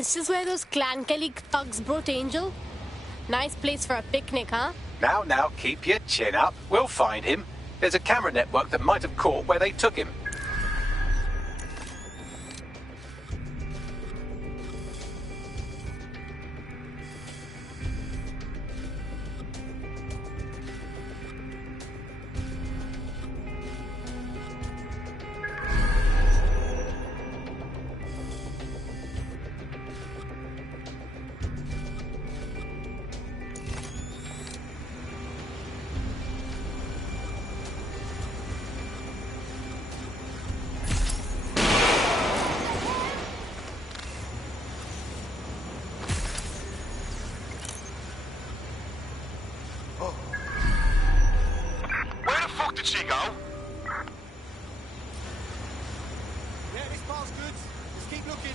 This is where those Clan Kelly thugs brought Angel? Nice place for a picnic, huh? Now, keep your chin up. We'll find him. There's a camera network that might have caught where they took him. Did she go? Yeah, this part's good. Just keep looking.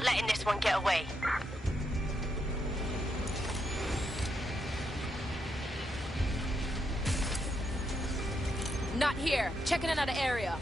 Letting this one get away. Not here. Checking another area.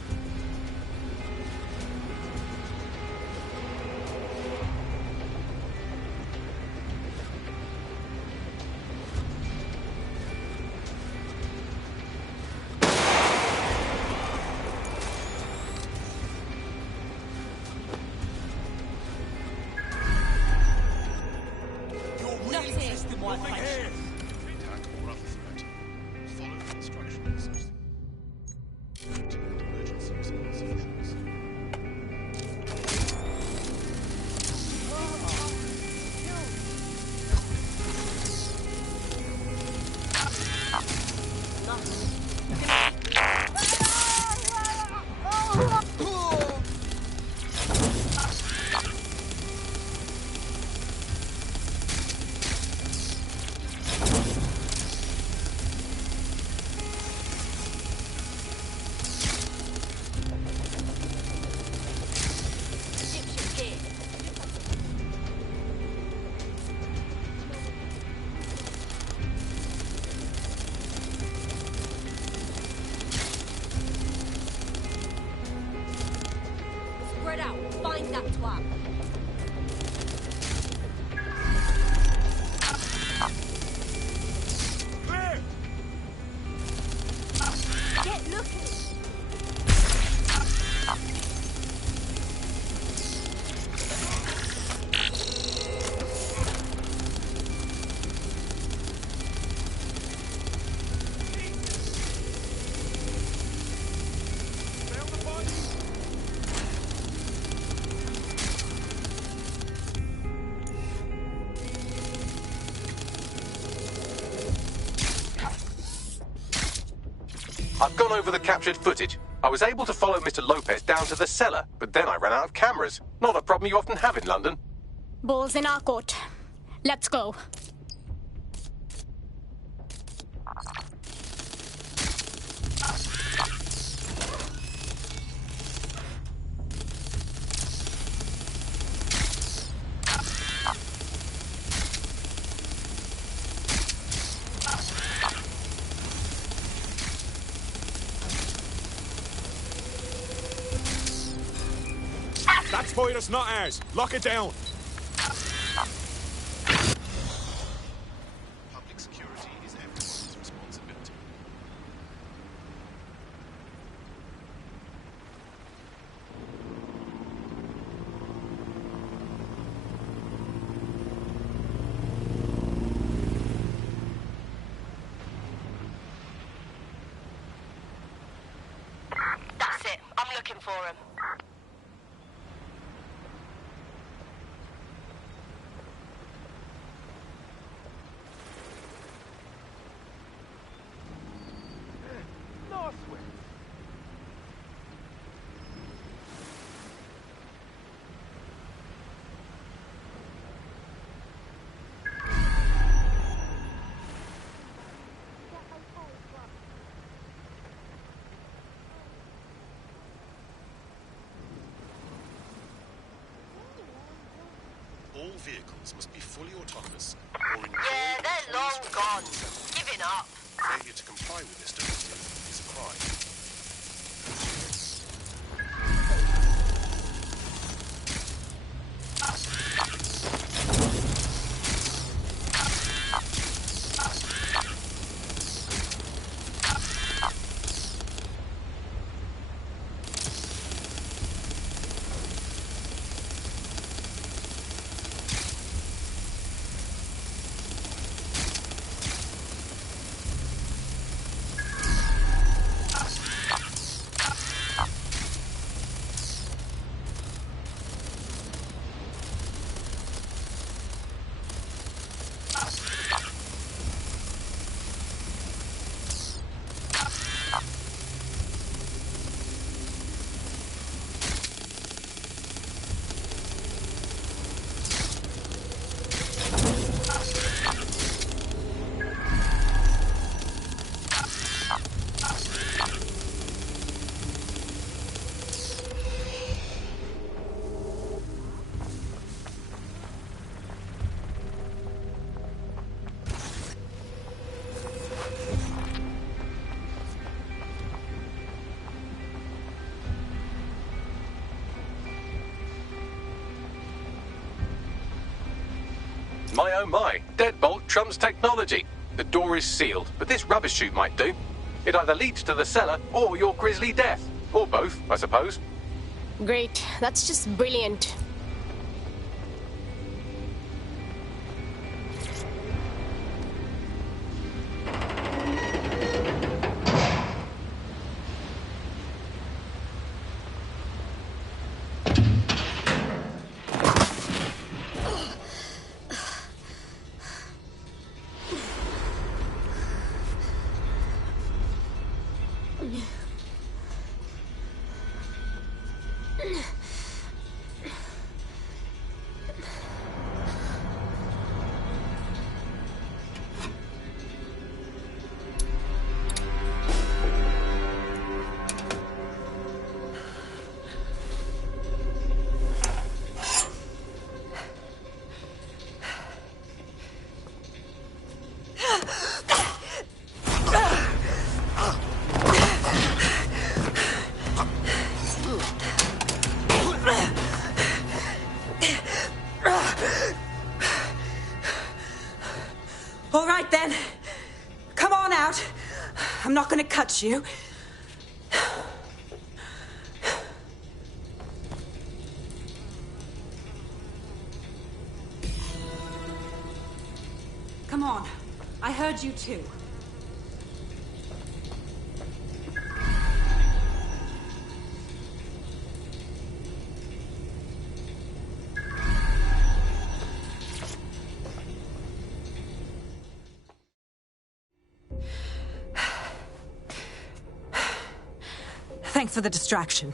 I've gone over the captured footage. I was able to follow Mr. Lopez down to the cellar, but then I ran out of cameras. Not a problem you often have in London. Ball's in our court. Let's go. That's Poirot's, not ours. Lock it down. Public security is everyone's responsibility. That's it. I'm looking for him. vehicles must be fully autonomous or enjoy Yeah, they're long gone. Giving up. failure to comply with this directive is a crime. My oh my, deadbolt trumps technology. The door is sealed, but this rubbish chute might do. It either leads to the cellar or your grisly death. Or both, I suppose. Great. That's just brilliant. All right, then. Come on out. I'm not going to cut you. Come on. I heard you too. Thanks for the distraction.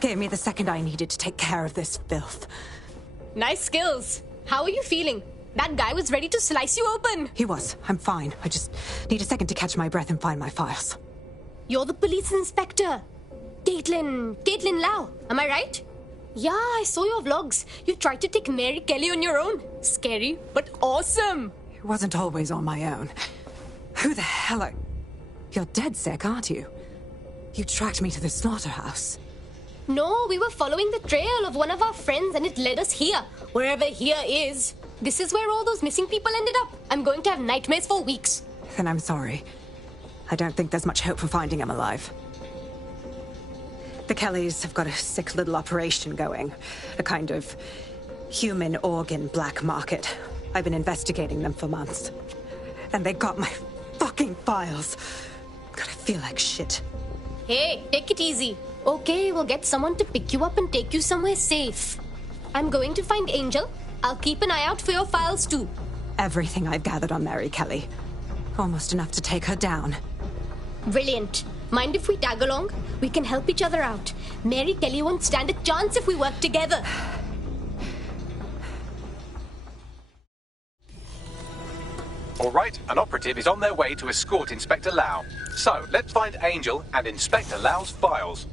Gave me the second I needed to take care of this filth. Nice skills. How are you feeling? That guy was ready to slice you open. He was. I'm fine. I just need a second to catch my breath and find my files. You're the police inspector. Caitlin Lau. Am I right? Yeah, I saw your vlogs. You tried to take Mary Kelly on your own. Scary, but awesome. It wasn't always on my own. Who the hell are... You're dead sick, aren't you? You tracked me to the slaughterhouse. No, we were following the trail of one of our friends and it led us here. Wherever here is. This is where all those missing people ended up. I'm going to have nightmares for weeks. Then I'm sorry. I don't think there's much hope for finding him alive. The Kellys have got a sick little operation going. A kind of human organ black market. I've been investigating them for months. And they got my fucking files. God, I feel like shit. Hey, take it easy. Okay, we'll get someone to pick you up and take you somewhere safe. I'm going to find Angel. I'll keep an eye out for your files too. Everything I've gathered on Mary Kelly. Almost enough to take her down. Brilliant. Mind if we tag along? We can help each other out. Mary Kelly won't stand a chance if we work together. All right, an operative is on their way to escort Inspector Lau. So, let's find Angel and Inspector Lau's files.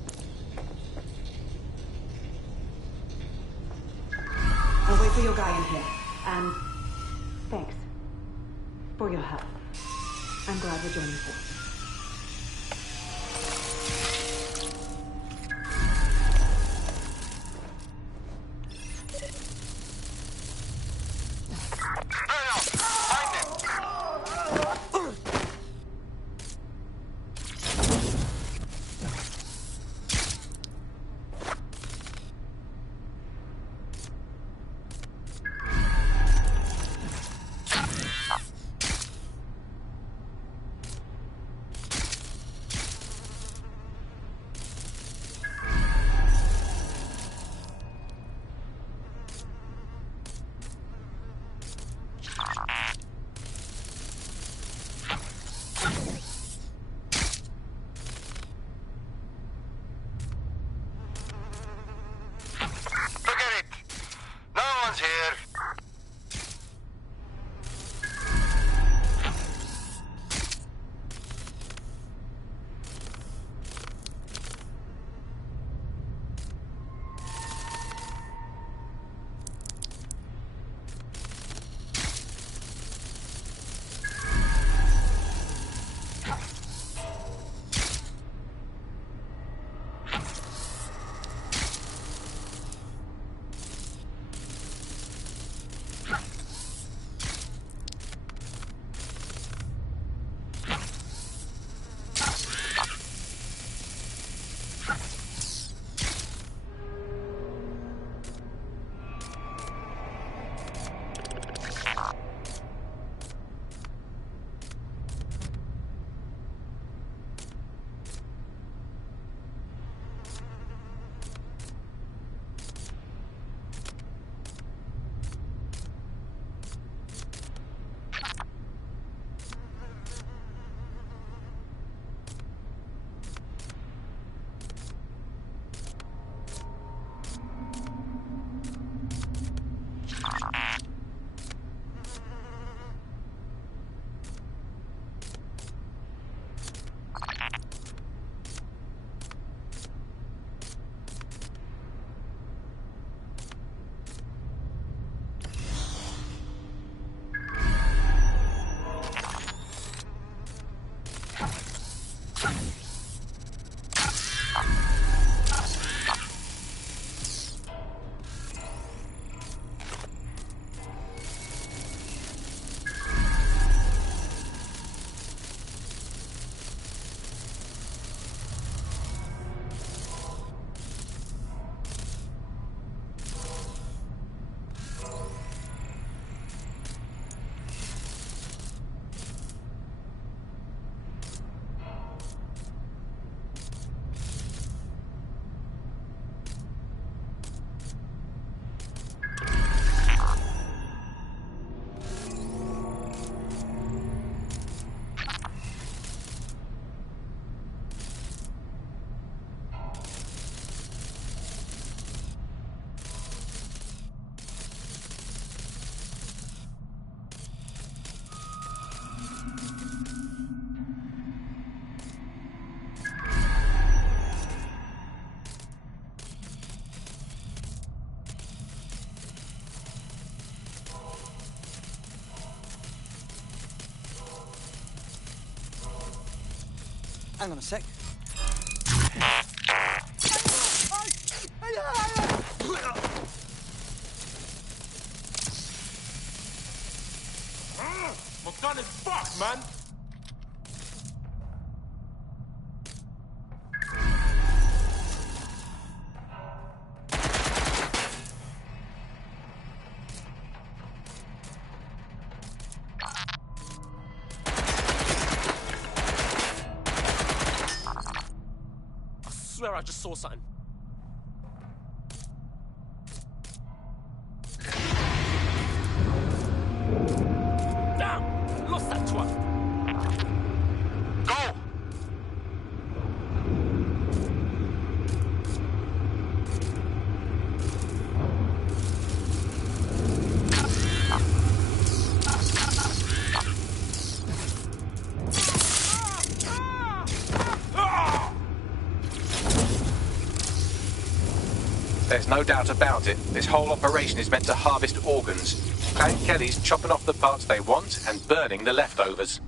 I'll wait for your guy in here. And thanks for your help. I'm glad we're joining forces. Hang on a sec. My gun is fucked, man. I swear I just saw something. Damn! Lost that twat. Go! There's no doubt about it. This whole operation is meant to harvest organs. and Kelly's chopping off the parts they want and burning the leftovers.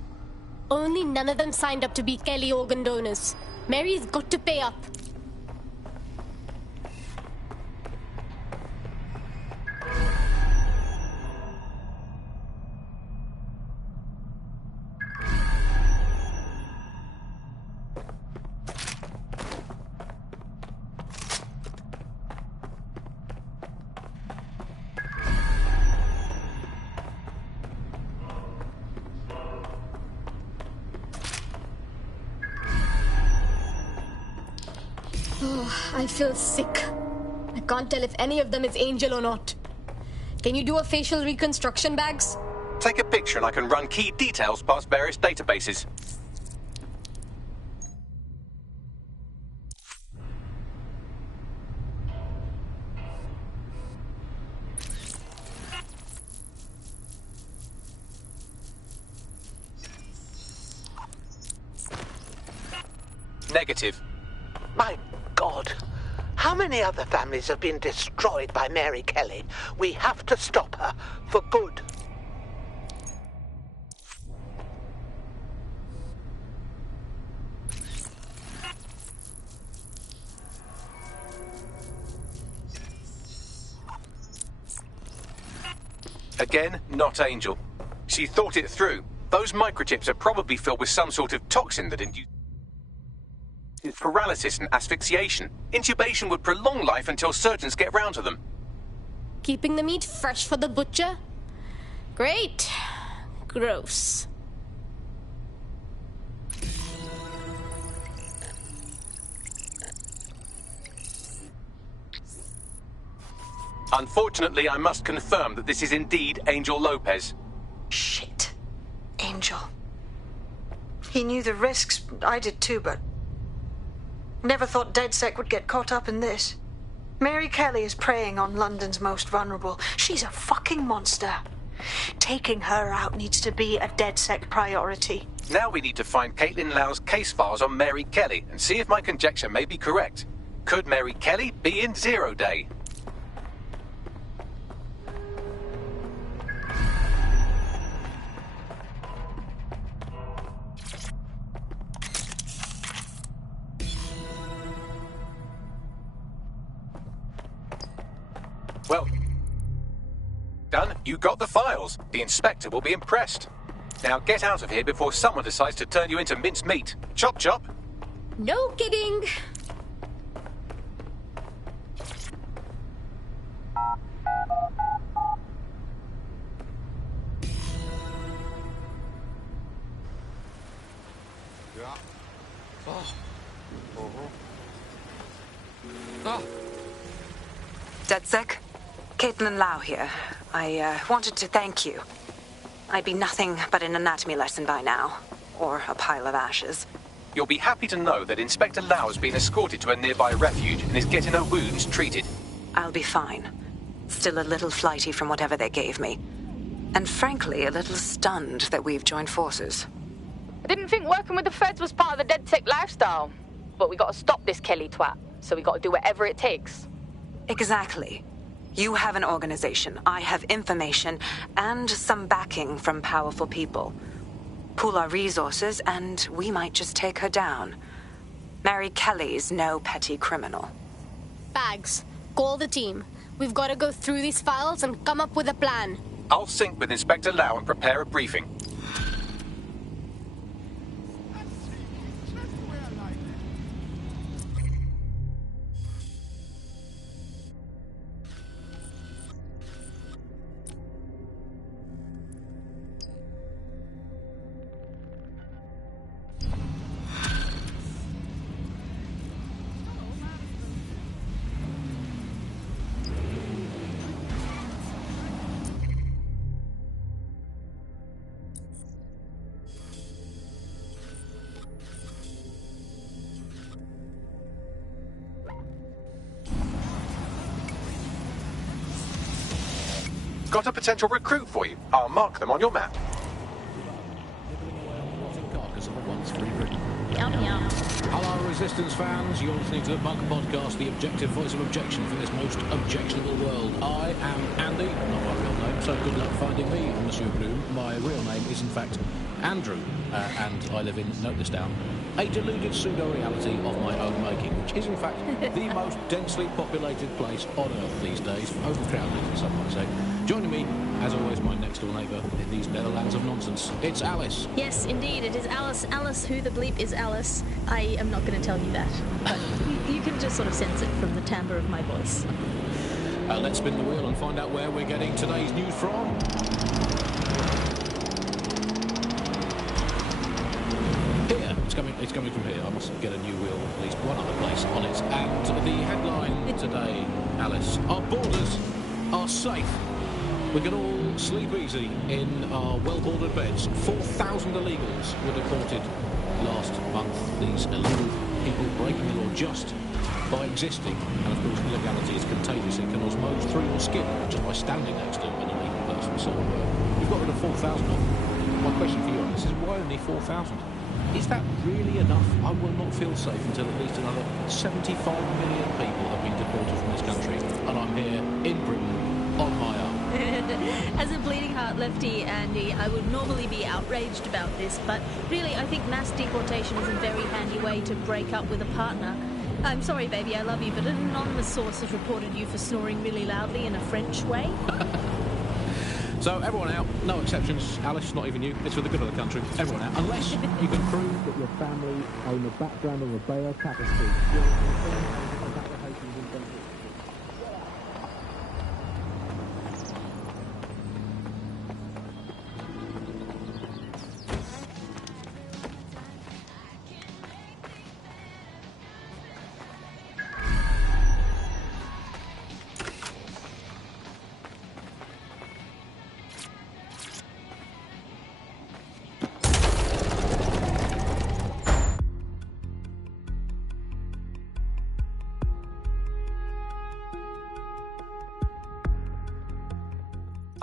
Only none of them signed up to be Kelly organ donors. Mary's got to pay up. I feel sick. I can't tell if any of them is Angel or not. Can you do a facial reconstruction, Bags? Take a picture and I can run key details past various databases. Negative. My God. How many other families have been destroyed by Mary Kelly? We have to stop her for good. Again, not Angel. She thought it through. Those microchips are probably filled with some sort of toxin that induces paralysis and asphyxiation. Intubation would prolong life until surgeons get round to them. Keeping the meat fresh for the butcher? Great. Gross. Unfortunately, I must confirm that this is indeed Angel Lopez. Shit. Angel. He knew the risks. I did too, but never thought DedSec would get caught up in this. Mary Kelly is preying on London's most vulnerable. She's a fucking monster. Taking her out needs to be a DedSec priority. Now we need to find Caitlin Lau's case files on Mary Kelly and see if my conjecture may be correct. Could Mary Kelly be in Zero Day? Well, done. You got the files. The inspector will be impressed. Now get out of here before someone decides to turn you into minced meat. Chop chop. No kidding. Yeah. DedSec? Caitlin Lau here. I wanted to thank you. I'd be nothing but an anatomy lesson by now. Or a pile of ashes. You'll be happy to know that Inspector Lau has been escorted to a nearby refuge and is getting her wounds treated. I'll be fine. Still a little flighty from whatever they gave me. And frankly, a little stunned that we've joined forces. I didn't think working with the feds was part of the DedSec lifestyle. But we gotta stop this Kelly twat, so we gotta do whatever it takes. Exactly. You have an organization, I have information, and some backing from powerful people. Pool our resources, and we might just take her down. Mary Kelly's no petty criminal. Bags, call the team. We've got to go through these files and come up with a plan. I'll sync with Inspector Lau and prepare a briefing. Got a potential recruit for you. I'll mark them on your map. Nibbling away on the rotting carcass of a once free Britain. Yum, yum. Hello, Resistance fans. You're listening to the Bunk Podcast, the objective voice of objection for this most objectionable world. I am Andy, not my real name, so good luck finding me, Monsieur Bloom. My real name is, in fact, Andrew, and I live in, note this down, a deluded pseudo-reality of my own making, which is, in fact, the most densely populated place on Earth these days, overcrowded, some might say. Joining me, as always, my next-door neighbour in these Netherlands of nonsense. It's Alice. Yes, indeed, it is Alice. Alice, who the bleep is Alice? I am not going to tell you that, but you can just sort of sense it from the timbre of my voice. Let's spin the wheel and find out where we're getting today's news from. Here, it's coming from here. I must get a new wheel, at least one other place on it. And the headline today, Alice, our borders are safe. We can all sleep easy in our well-bordered beds. 4,000 illegals were deported last month. These illegal people breaking the law just by existing. And of course, illegality is contagious. It can osmose through your skin just by standing next to an illegal person. So we've got rid of 4,000 of them. My question for you on this is, why only 4,000? Is that really enough? I will not feel safe until at least another 75 million people have been deported from this country. And I'm here in Britain on my own. As a bleeding heart lefty, Andy, I would normally be outraged about this, but really I think mass deportation is a very handy way to break up with a partner. I'm sorry, baby, I love you, but an anonymous source has reported you for snoring really loudly in a French way. So everyone out, no exceptions. Alice, not even you. It's for the good of the country. Everyone out, unless you can prove that your family own the background of a Bayer tapestry.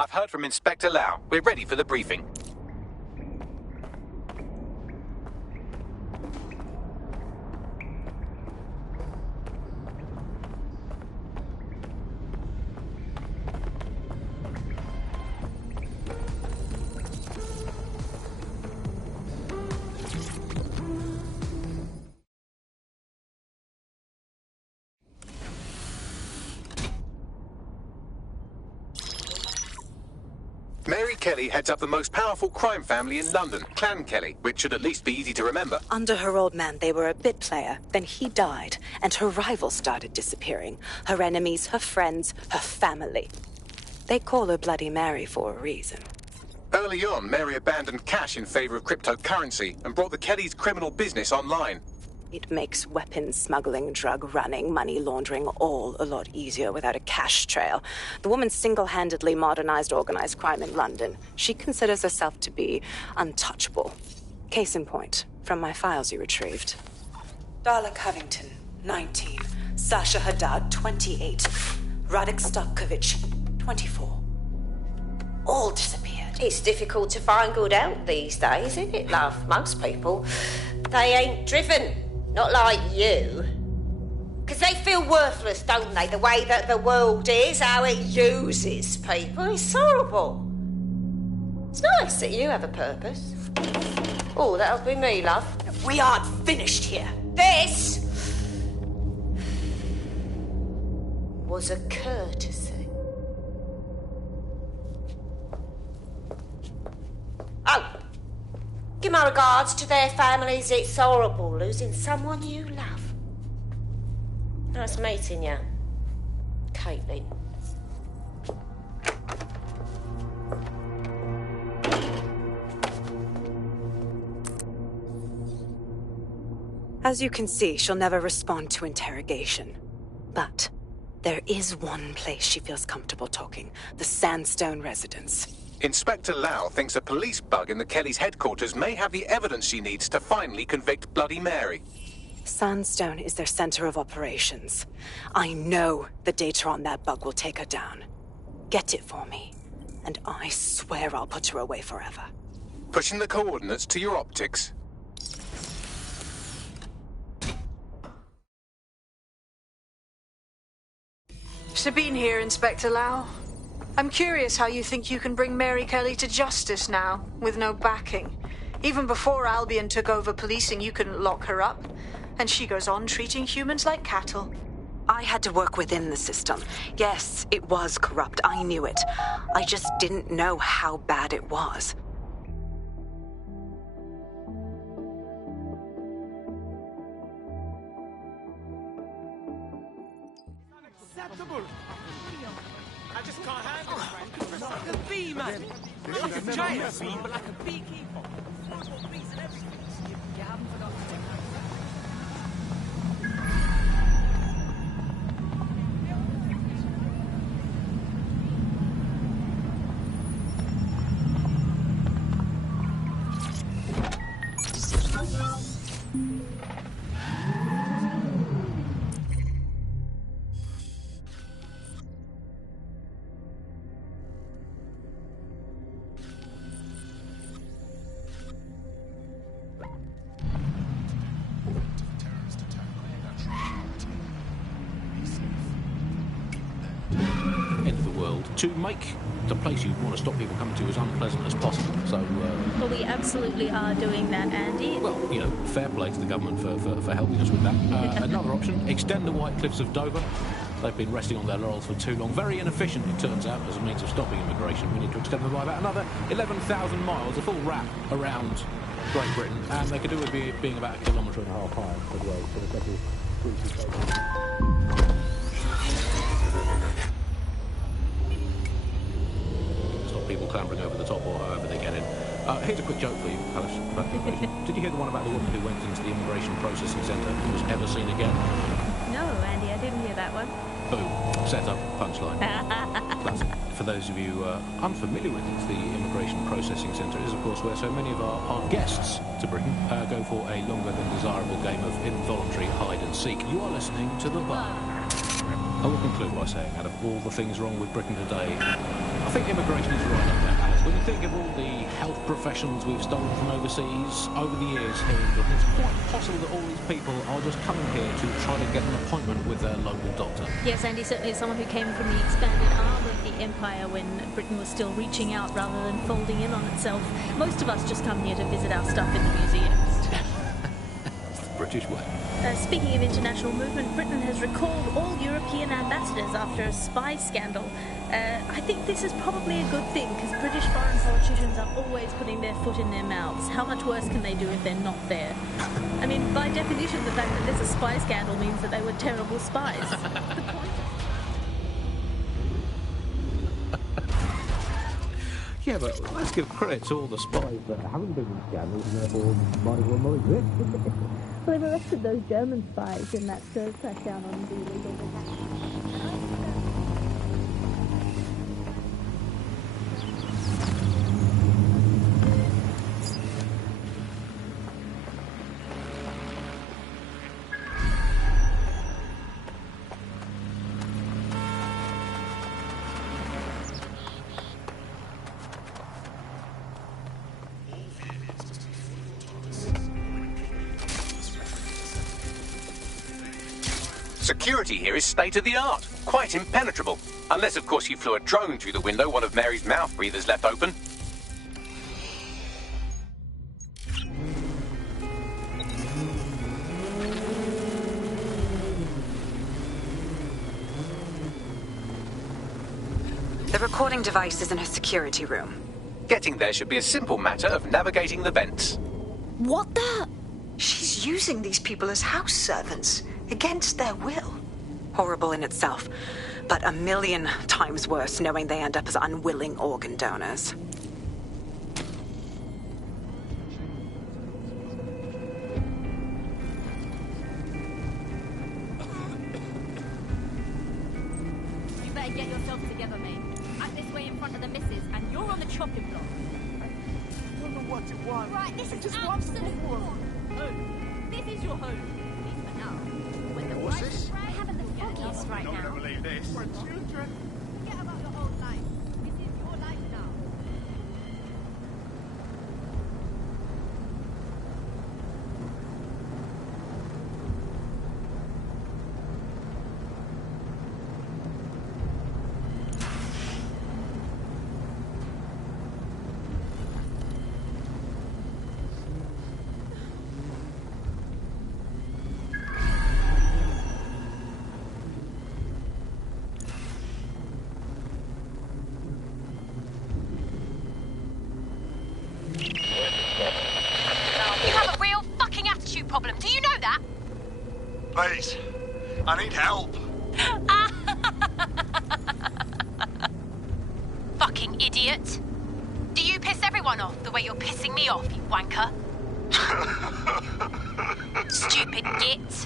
I've heard from Inspector Lau. We're ready for the briefing. Mary Kelly heads up the most powerful crime family in London, Clan Kelly, which should at least be easy to remember. Under her old man, they were a bit player. Then he died, and her rivals started disappearing. Her enemies, her friends, her family. They call her Bloody Mary for a reason. Early on, Mary abandoned cash in favor of cryptocurrency and brought the Kellys' criminal business online. It makes weapons smuggling, drug running, money laundering all a lot easier without a cash trail. The woman single-handedly modernized organized crime in London. She considers herself to be untouchable. Case in point, from my files you retrieved. Darla Covington, 19. Sasha Haddad, 28. Radek Stokovich, 24. All disappeared. It's difficult to find good help these days, isn't it, love? Most people, they ain't driven. Not like you. Because they feel worthless, don't they? The way that the world is, how it uses people. It's horrible. It's nice that you have a purpose. Oh, that'll be me, love. We aren't finished here. This was a courtesy. Oh. Give my regards to their families. It's horrible losing someone you love. Nice meeting you, Caitlin. As you can see, she'll never respond to interrogation. But there is one place she feels comfortable talking. The Sandstone residence. Inspector Lau thinks a police bug in the Kellys' headquarters may have the evidence she needs to finally convict Bloody Mary. Sandstone is their center of operations. I know the data on that bug will take her down. Get it for me, and I swear I'll put her away forever. Pushing the coordinates to your optics. Sabine here, Inspector Lau. I'm curious how you think you can bring Mary Kelly to justice now, with no backing. Even before Albion took over policing, you couldn't lock her up. And she goes on treating humans like cattle. I had to work within the system. Yes, it was corrupt. I knew it. I just didn't know how bad it was. Unacceptable! I just can't handle it, man. It's like a bee, man. Not like a giant bee, but like a beekeeper. Knows what bees and everything. You haven't forgotten to take to make the place you want to stop people coming to as unpleasant as possible. So, Well, we absolutely are doing that, Andy. well, you know, fair play to the government for helping us with that. Another option, extend the White Cliffs of Dover. They've been resting on their laurels for too long. Very inefficient, it turns out, as a means of stopping immigration. We need to extend them by about another 11,000 miles, a full wrap around Great Britain. And they could do with being about 1.5 kilometres high as well. So there's definitely people clambering over the top or however they get in. Here's a quick joke for you, Alice, about immigration. Did you hear the one about the woman who went into the immigration processing centre and was never seen again? No, Andy, I didn't hear that one. Boom. Set up, punchline. Classic. For those of you unfamiliar with it, the immigration processing centre is, of course, where so many of our guests to Britain go for a longer than desirable game of involuntary hide and seek. You are listening to The Bar. I will conclude by saying, out of all the things wrong with Britain today, I think immigration is right up there, Alice. When you think of all the health professionals we've stolen from overseas over the years here in Britain, it's quite possible that all these people are just coming here to try to get an appointment with their local doctor. Yes, Andy, certainly as someone who came from the expanded arm of the empire when Britain was still reaching out rather than folding in on itself. Most of us just come here to visit our stuff in the museums. It's the British way. Speaking of international movement, Britain has recalled all European ambassadors after a spy scandal. I think this is probably a good thing, because British foreign politicians are always putting their foot in their mouths. How much worse can they do if they're not there? I mean, by definition, the fact that there's a spy scandal means that they were terrible spies. The point Yeah, but let's give credit to all the spies that haven't been in scandals and therefore might as well not exist. Well, they've arrested those German spies in that third crackdown on the illegal. Security here is state-of-the-art, quite impenetrable. Unless, of course, you flew a drone through the window one of Mary's mouth breathers left open. The recording device is in her security room. Getting there should be a simple matter of navigating the vents. What the? She's using these people as house servants, against their will. Horrible in itself, but a million times worse knowing they end up as unwilling organ donors. You better get yourself together, mate. I'm this way in front of the missus, and you're on the chopping block. I don't know what you want. Right, this is just absolute one. home. This is your home. At least for now. When the What's price this? is right, I haven't the foggiest right You're not now. gonna believe this. For children. Forget about your old life. This is your life now. base. I need help. Fucking idiot. Do you piss everyone off the way you're pissing me off, you wanker? Stupid git.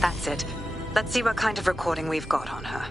That's it. Let's see what kind of recording we've got on her.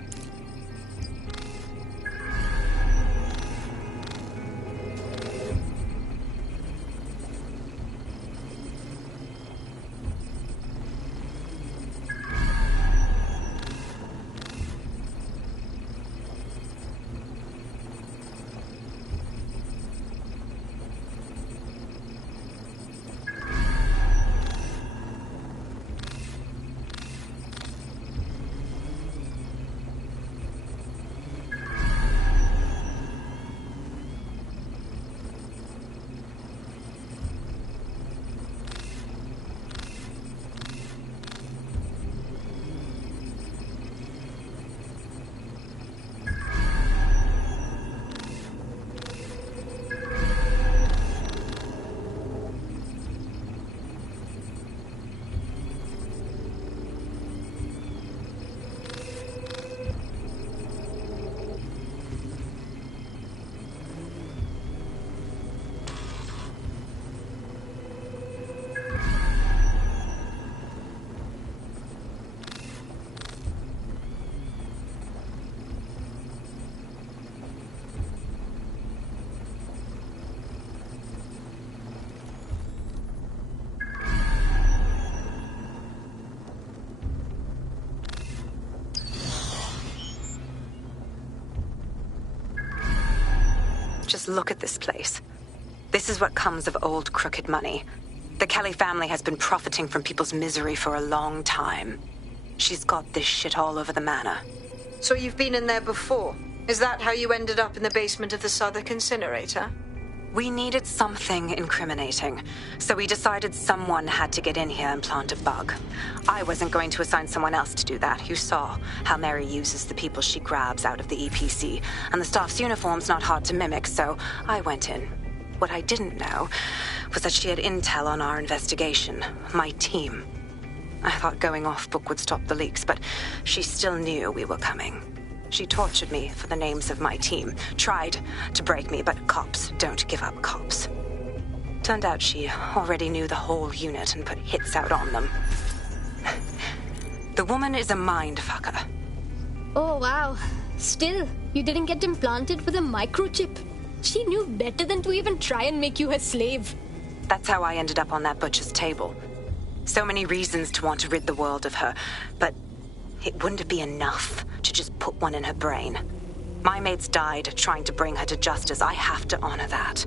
Just look at this place. This is what comes of old crooked money. The Kelly family has been profiting from people's misery for a long time. She's got this shit all over the manor. So you've been in there before? Is that how you ended up in the basement of the Southwark incinerator? We needed something incriminating, so we decided someone had to get in here and plant a bug. I wasn't going to assign someone else to do that. You saw how Mary uses the people she grabs out of the EPC, and the staff's uniform's not hard to mimic, so I went in. What I didn't know was that she had intel on our investigation, my team. I thought going off book would stop the leaks, but she still knew we were coming. She tortured me for the names of my team, tried to break me, but cops don't give up cops. Turned out she already knew the whole unit and put hits out on them. The woman is a mindfucker. Oh, wow. Still, you didn't get implanted with a microchip. She knew better than to even try and make you her slave. That's how I ended up on that butcher's table. So many reasons to want to rid the world of her, but it wouldn't be enough to just put one in her brain. My mates died trying to bring her to justice. I have to honor that.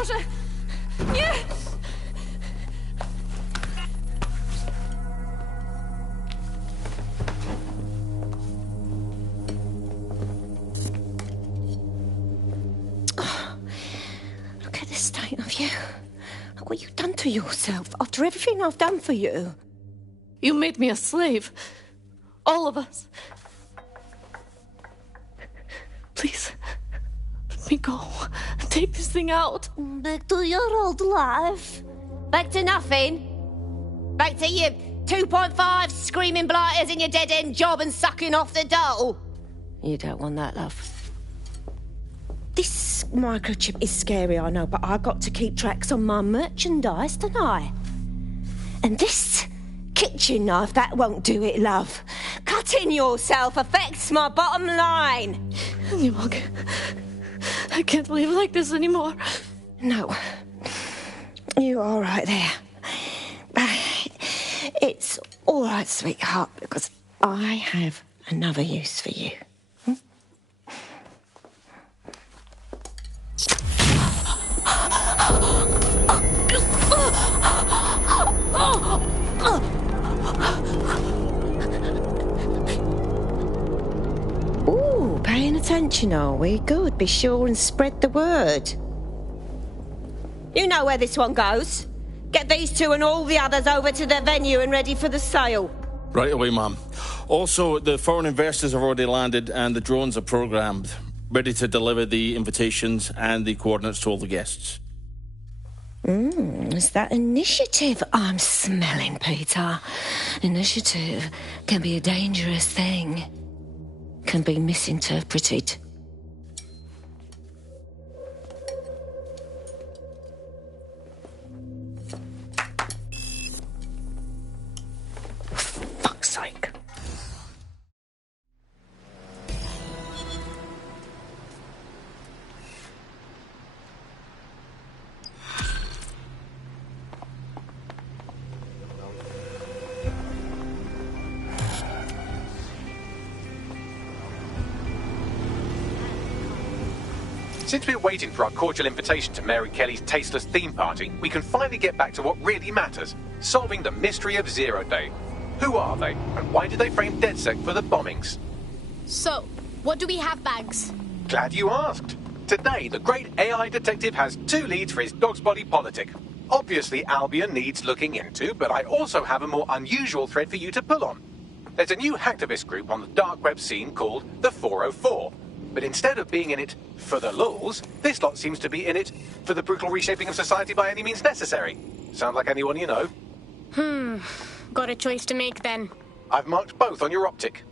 proszę! Nie! Look at the state of you. Look what you've done to yourself after everything I've done for you. You made me a slave. All of us. Please, let me go. Take this thing out. Back to your old life. Back to nothing. Back to you 2.5 screaming blighters in your dead-end job and sucking off the dole. You don't want that, love. This microchip is scary, I know, but I got to keep tracks on my merchandise, don't I? And this kitchen knife, that won't do it, love. Cutting yourself affects my bottom line. I can't live like this anymore. No. You're all right there. It's all right, sweetheart, because I have another use for you. Ooh, paying attention, are we? Good. Be sure and spread the word. You know where this one goes. Get these two and all the others over to their venue and ready for the sale. Right away, ma'am. Also, the foreign investors have already landed and the drones are programmed, ready to deliver the invitations and the coordinates to all the guests. Is that initiative I'm smelling, Peter? Initiative can be a dangerous thing. Can be misinterpreted. Fuck's sake. Since we're waiting for our cordial invitation to Mary Kelly's tasteless theme party, we can finally get back to what really matters, solving the mystery of Zero Day. Who are they, and why did they frame DedSec for the bombings? So, what do we have, Bags? Glad you asked. Today, the great AI detective has 2 leads for his dog's body politic. Obviously, Albion needs looking into, but I also have a more unusual thread for you to pull on. There's a new hacktivist group on the dark web scene called the 404. But instead of being in it for the lulz, this lot seems to be in it for the brutal reshaping of society by any means necessary. Sound like anyone you know? Got a choice to make then. I've marked both on your optic.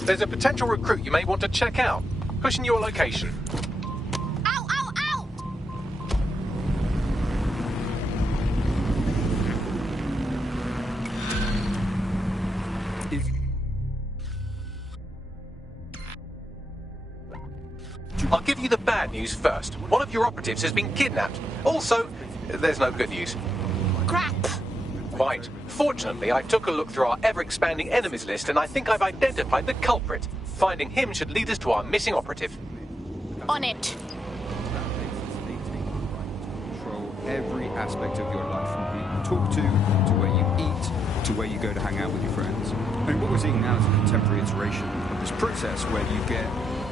There's a potential recruit you may want to check out. Pushing your location. Ow, ow, ow! I'll give you the bad news first. One of your operatives has been kidnapped. Also, there's no good news. Crap! Quite. Fortunately, I took a look through our ever-expanding enemies list and I think I've identified the culprit. Finding him should lead us to our missing operative. On it. Control every aspect of your life, from who you talk to where you eat, to where you go to hang out with your friends. And what we're seeing now is a contemporary iteration of this process where you get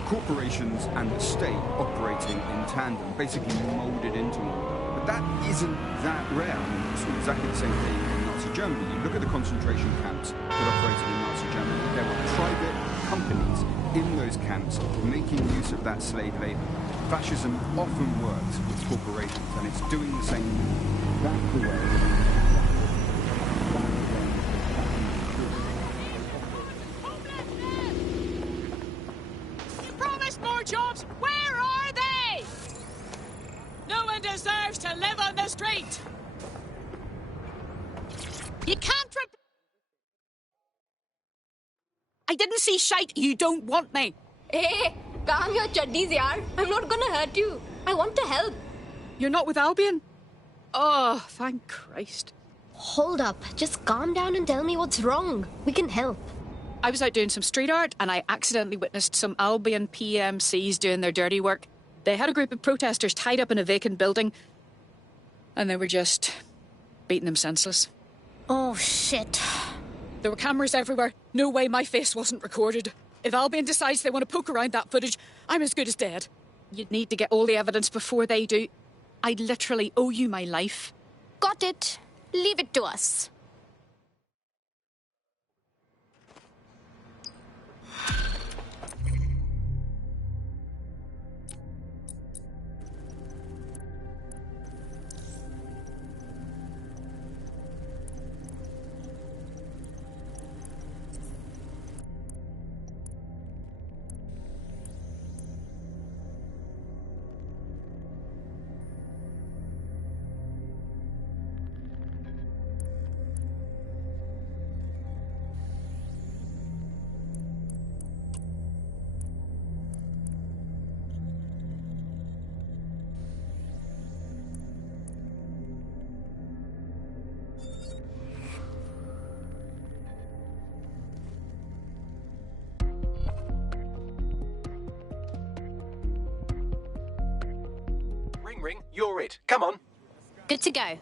corporations and the state operating in tandem, basically molded into one another. But that isn't that rare. I mean, it's exactly the same thing in Nazi Germany. You look at the concentration camps that operated in Nazi Germany. There were private companies in those camps making use of that slave labor. Fascism often works with corporations, and it's doing the same thing. That's the way. More jobs? Where are they? No one deserves to live on the street. You can't I didn't see shite. You don't want me. Hey, calm your chuddies, yaar. I'm not gonna hurt you. I want to help. You're not with Albion? Oh, thank Christ. Hold up. Just calm down and tell me what's wrong. We can help. I was out doing some street art and I accidentally witnessed some Albion PMCs doing their dirty work. They had a group of protesters tied up in a vacant building and they were just beating them senseless. Oh, shit. There were cameras everywhere. No way my face wasn't recorded. If Albion decides they want to poke around that footage, I'm as good as dead. You'd need to get all the evidence before they do. I'd literally owe you my life. Got it. Leave it to us. Ring, you're it. Come on. Good to go.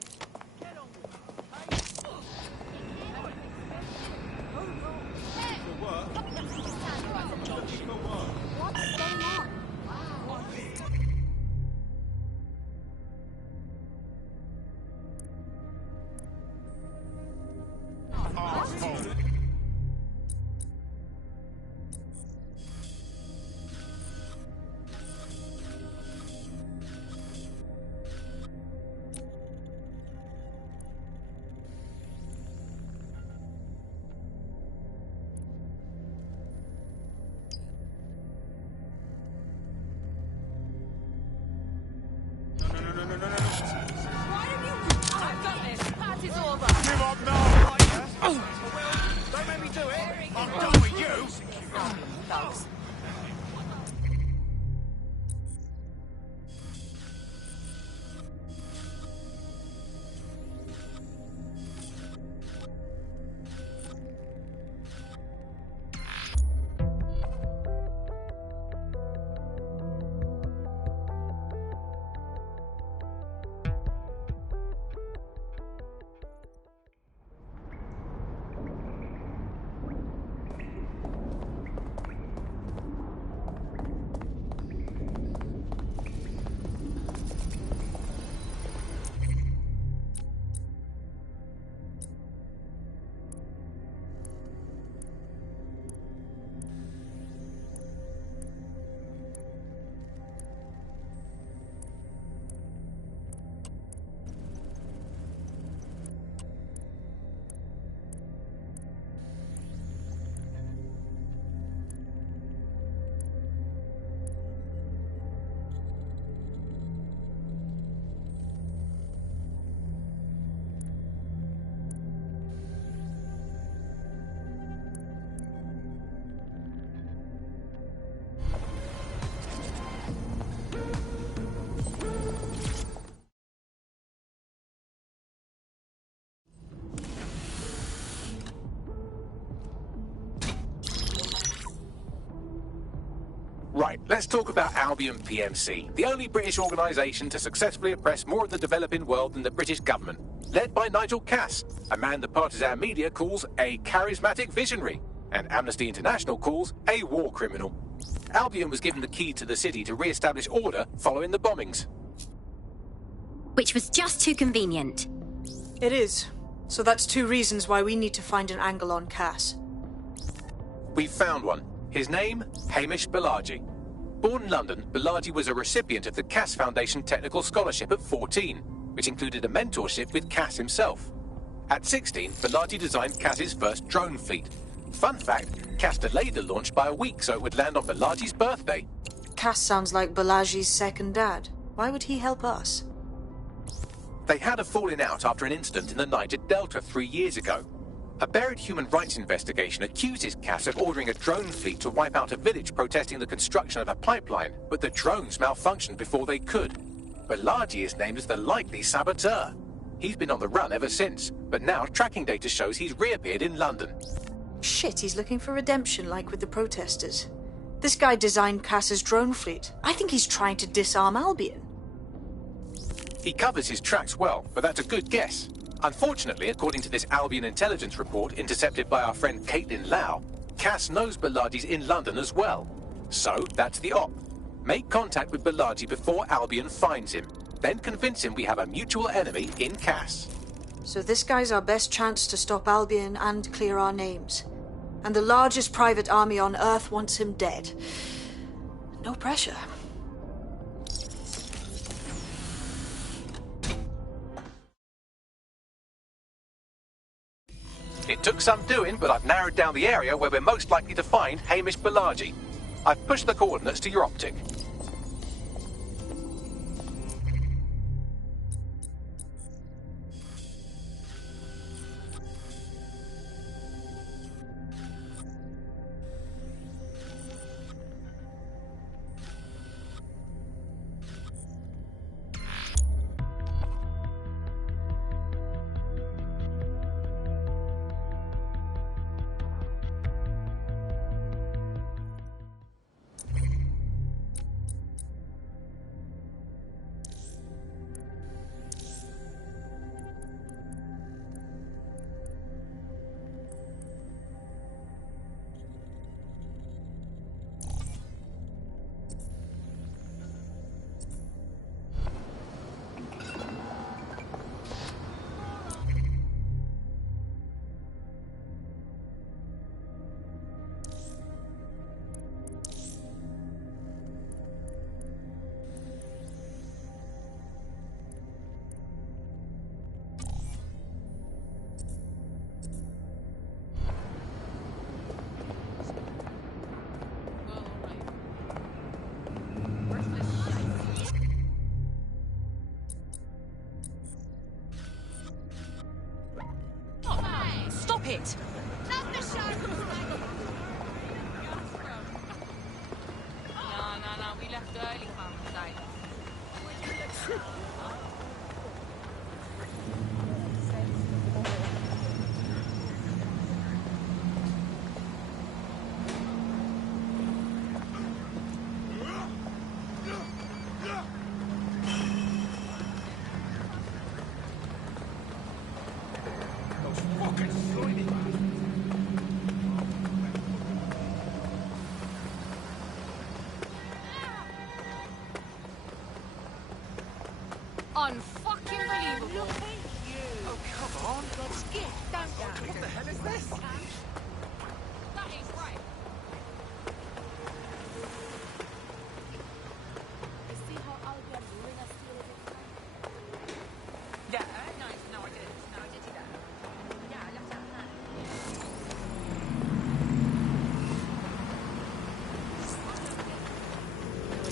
Right, let's talk about Albion PMC, the only British organisation to successfully oppress more of the developing world than the British government. Led by Nigel Cass, a man the partisan media calls a charismatic visionary, and Amnesty International calls a war criminal. Albion was given the key to the city to re-establish order following the bombings. Which was just too convenient. It is. So that's two reasons why we need to find an angle on Cass. We've found one. His name, Hamish Balaji. Born in London, Balaji was a recipient of the Cass Foundation Technical Scholarship at 14, which included a mentorship with Cass himself. At 16, Balaji designed Cass's first drone fleet. Fun fact, Cass delayed the launch by a week so it would land on Balaji's birthday. Cass sounds like Balaji's second dad. Why would he help us? They had a falling out after an incident in the Niger Delta 3 years ago. A buried human rights investigation accuses Cass of ordering a drone fleet to wipe out a village protesting the construction of a pipeline, but the drones malfunctioned before they could. Balaji is named as the likely saboteur. He's been on the run ever since, but now tracking data shows he's reappeared in London. Shit, he's looking for redemption like with the protesters. This guy designed Cass's drone fleet. I think he's trying to disarm Albion. He covers his tracks well, but that's a good guess. Unfortunately, according to this Albion intelligence report intercepted by our friend Caitlin Lau, Cass knows Balaji's in London as well. So, that's the op. Make contact with Balaji before Albion finds him. Then convince him we have a mutual enemy in Cass. So this guy's our best chance to stop Albion and clear our names. And the largest private army on Earth wants him dead. No pressure. It took some doing, but I've narrowed down the area where we're most likely to find Hamish Balaji. I've pushed the coordinates to your optic. Stop it! No, we left early, Mum. Unfucking-believable. Oh, come on. Let's get down. What the hell is this? That is right. Yeah, no, I didn't. No, I did do that. Yeah, I left out that.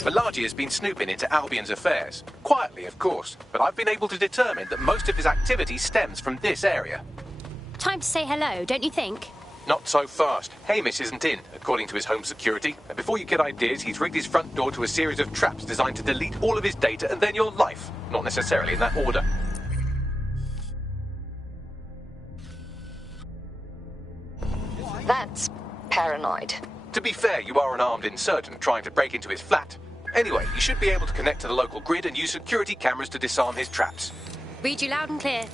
Balaji has been snooping into Albion's affairs. Quietly, of course, but I've been able to determine that most of his activity stems from this area. Time to say hello, don't you think? Not so fast. Hamish isn't in, according to his home security. And before you get ideas, he's rigged his front door to a series of traps designed to delete all of his data and then your life. Not necessarily in that order. That's paranoid. To be fair, you are an armed insurgent trying to break into his flat. Anyway, you should be able to connect to the local grid and use security cameras to disarm his traps. Read you loud and clear.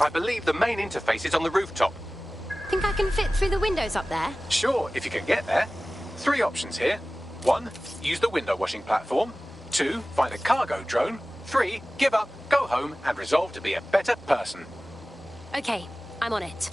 I believe the main interface is on the rooftop. Think I can fit through the windows up there? Sure, if you can get there. 3 options here. 1, use the window washing platform. 2, find a cargo drone. 3, give up, go home, and resolve to be a better person. Okay, I'm on it.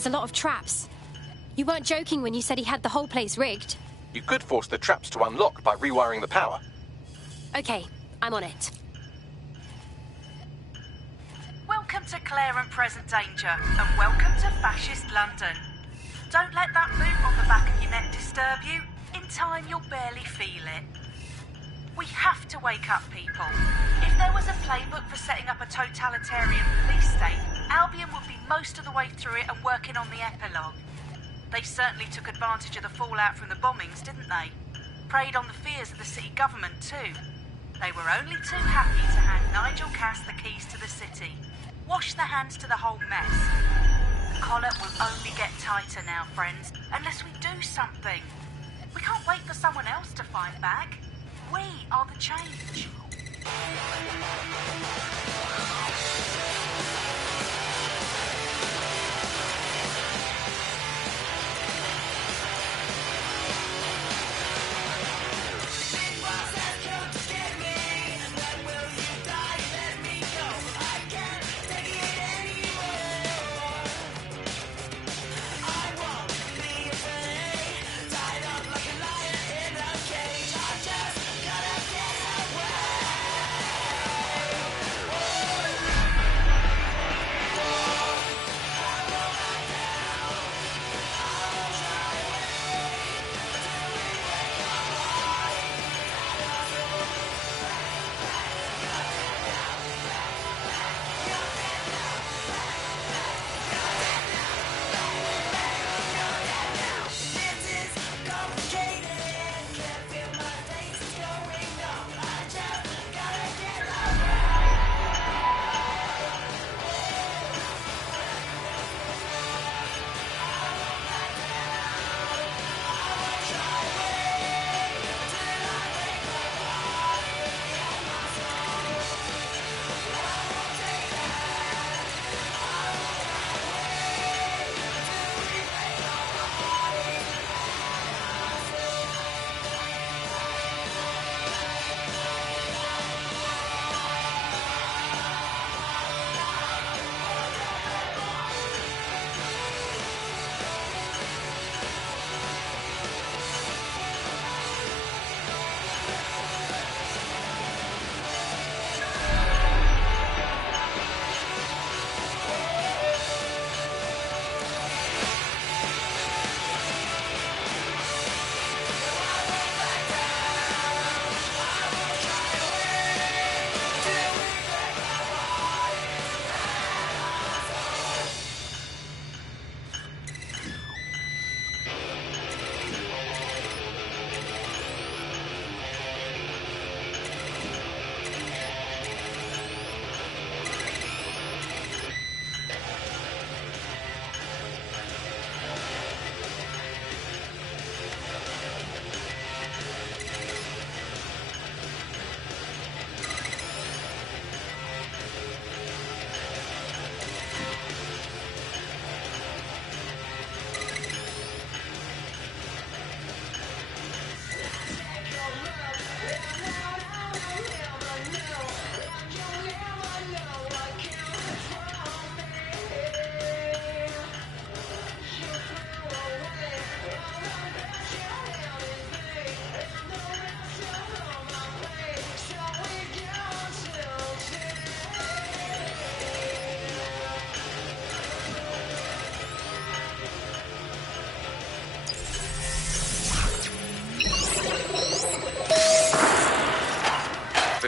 There's a lot of traps. You weren't joking when you said he had the whole place rigged. You could force the traps to unlock by rewiring the power. Okay, I'm on it. Welcome to Claire and Present Danger, and welcome to Fascist London. Don't let that boot on the back of your neck disturb you. In time, you'll barely feel it. We have to wake up people. If there was a playbook for setting up a totalitarian police state, Albion would be most of the way through it and working on the epilogue. They certainly took advantage of the fallout from the bombings, didn't they? Preyed on the fears of the city government too. They were only too happy to hand Nigel Cass the keys to the city. Wash their hands to the whole mess. The collar will only get tighter now, friends, unless we do something. We can't wait for someone else to fight back. We are the change.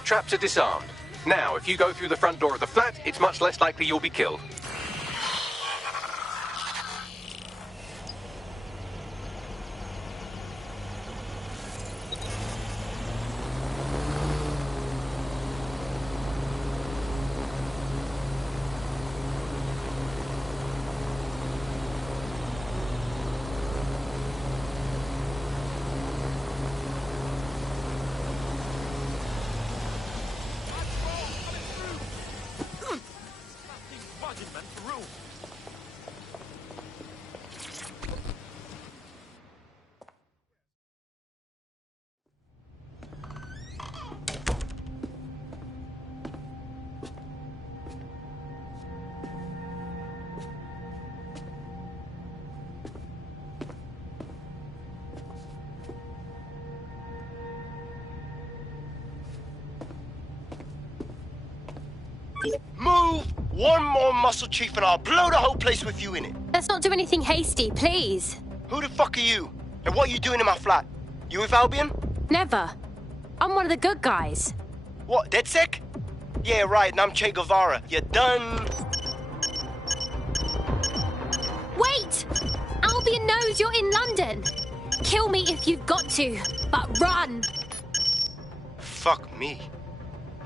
Traps are disarmed. Now, if you go through the front door of the flat, it's much less likely you'll be killed. Move one more muscle, Chief, and I'll blow the whole place with you in it. Let's not do anything hasty, please. Who the fuck are you? And what are you doing in my flat? You with Albion? Never. I'm one of the good guys. What, DedSec? Yeah, right, and I'm Che Guevara. You done? Wait! Albion knows you're in London. Kill me if you've got to, but run! Fuck me.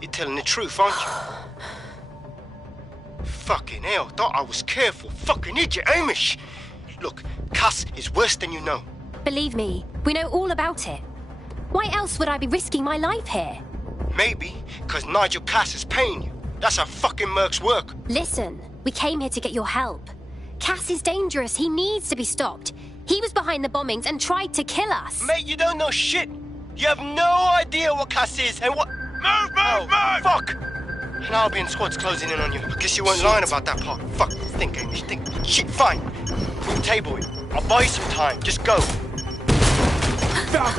You're telling the truth, aren't you? Fucking hell, thought I was careful. Fucking idiot, Amish! Look, Cass is worse than you know. Believe me, we know all about it. Why else would I be risking my life here? Maybe, because Nigel Cass is paying you. That's how fucking mercs work. Listen, we came here to get your help. Cass is dangerous. He needs to be stopped. He was behind the bombings and tried to kill us. Mate, you don't know shit. You have no idea what Cass is and what... Move! Fuck! An Albion squad's closing in on you. I guess you weren't lying about that part. Fuck, think, Amish, think. Shit, fine. We'll table it. I'll buy you some time. Just go.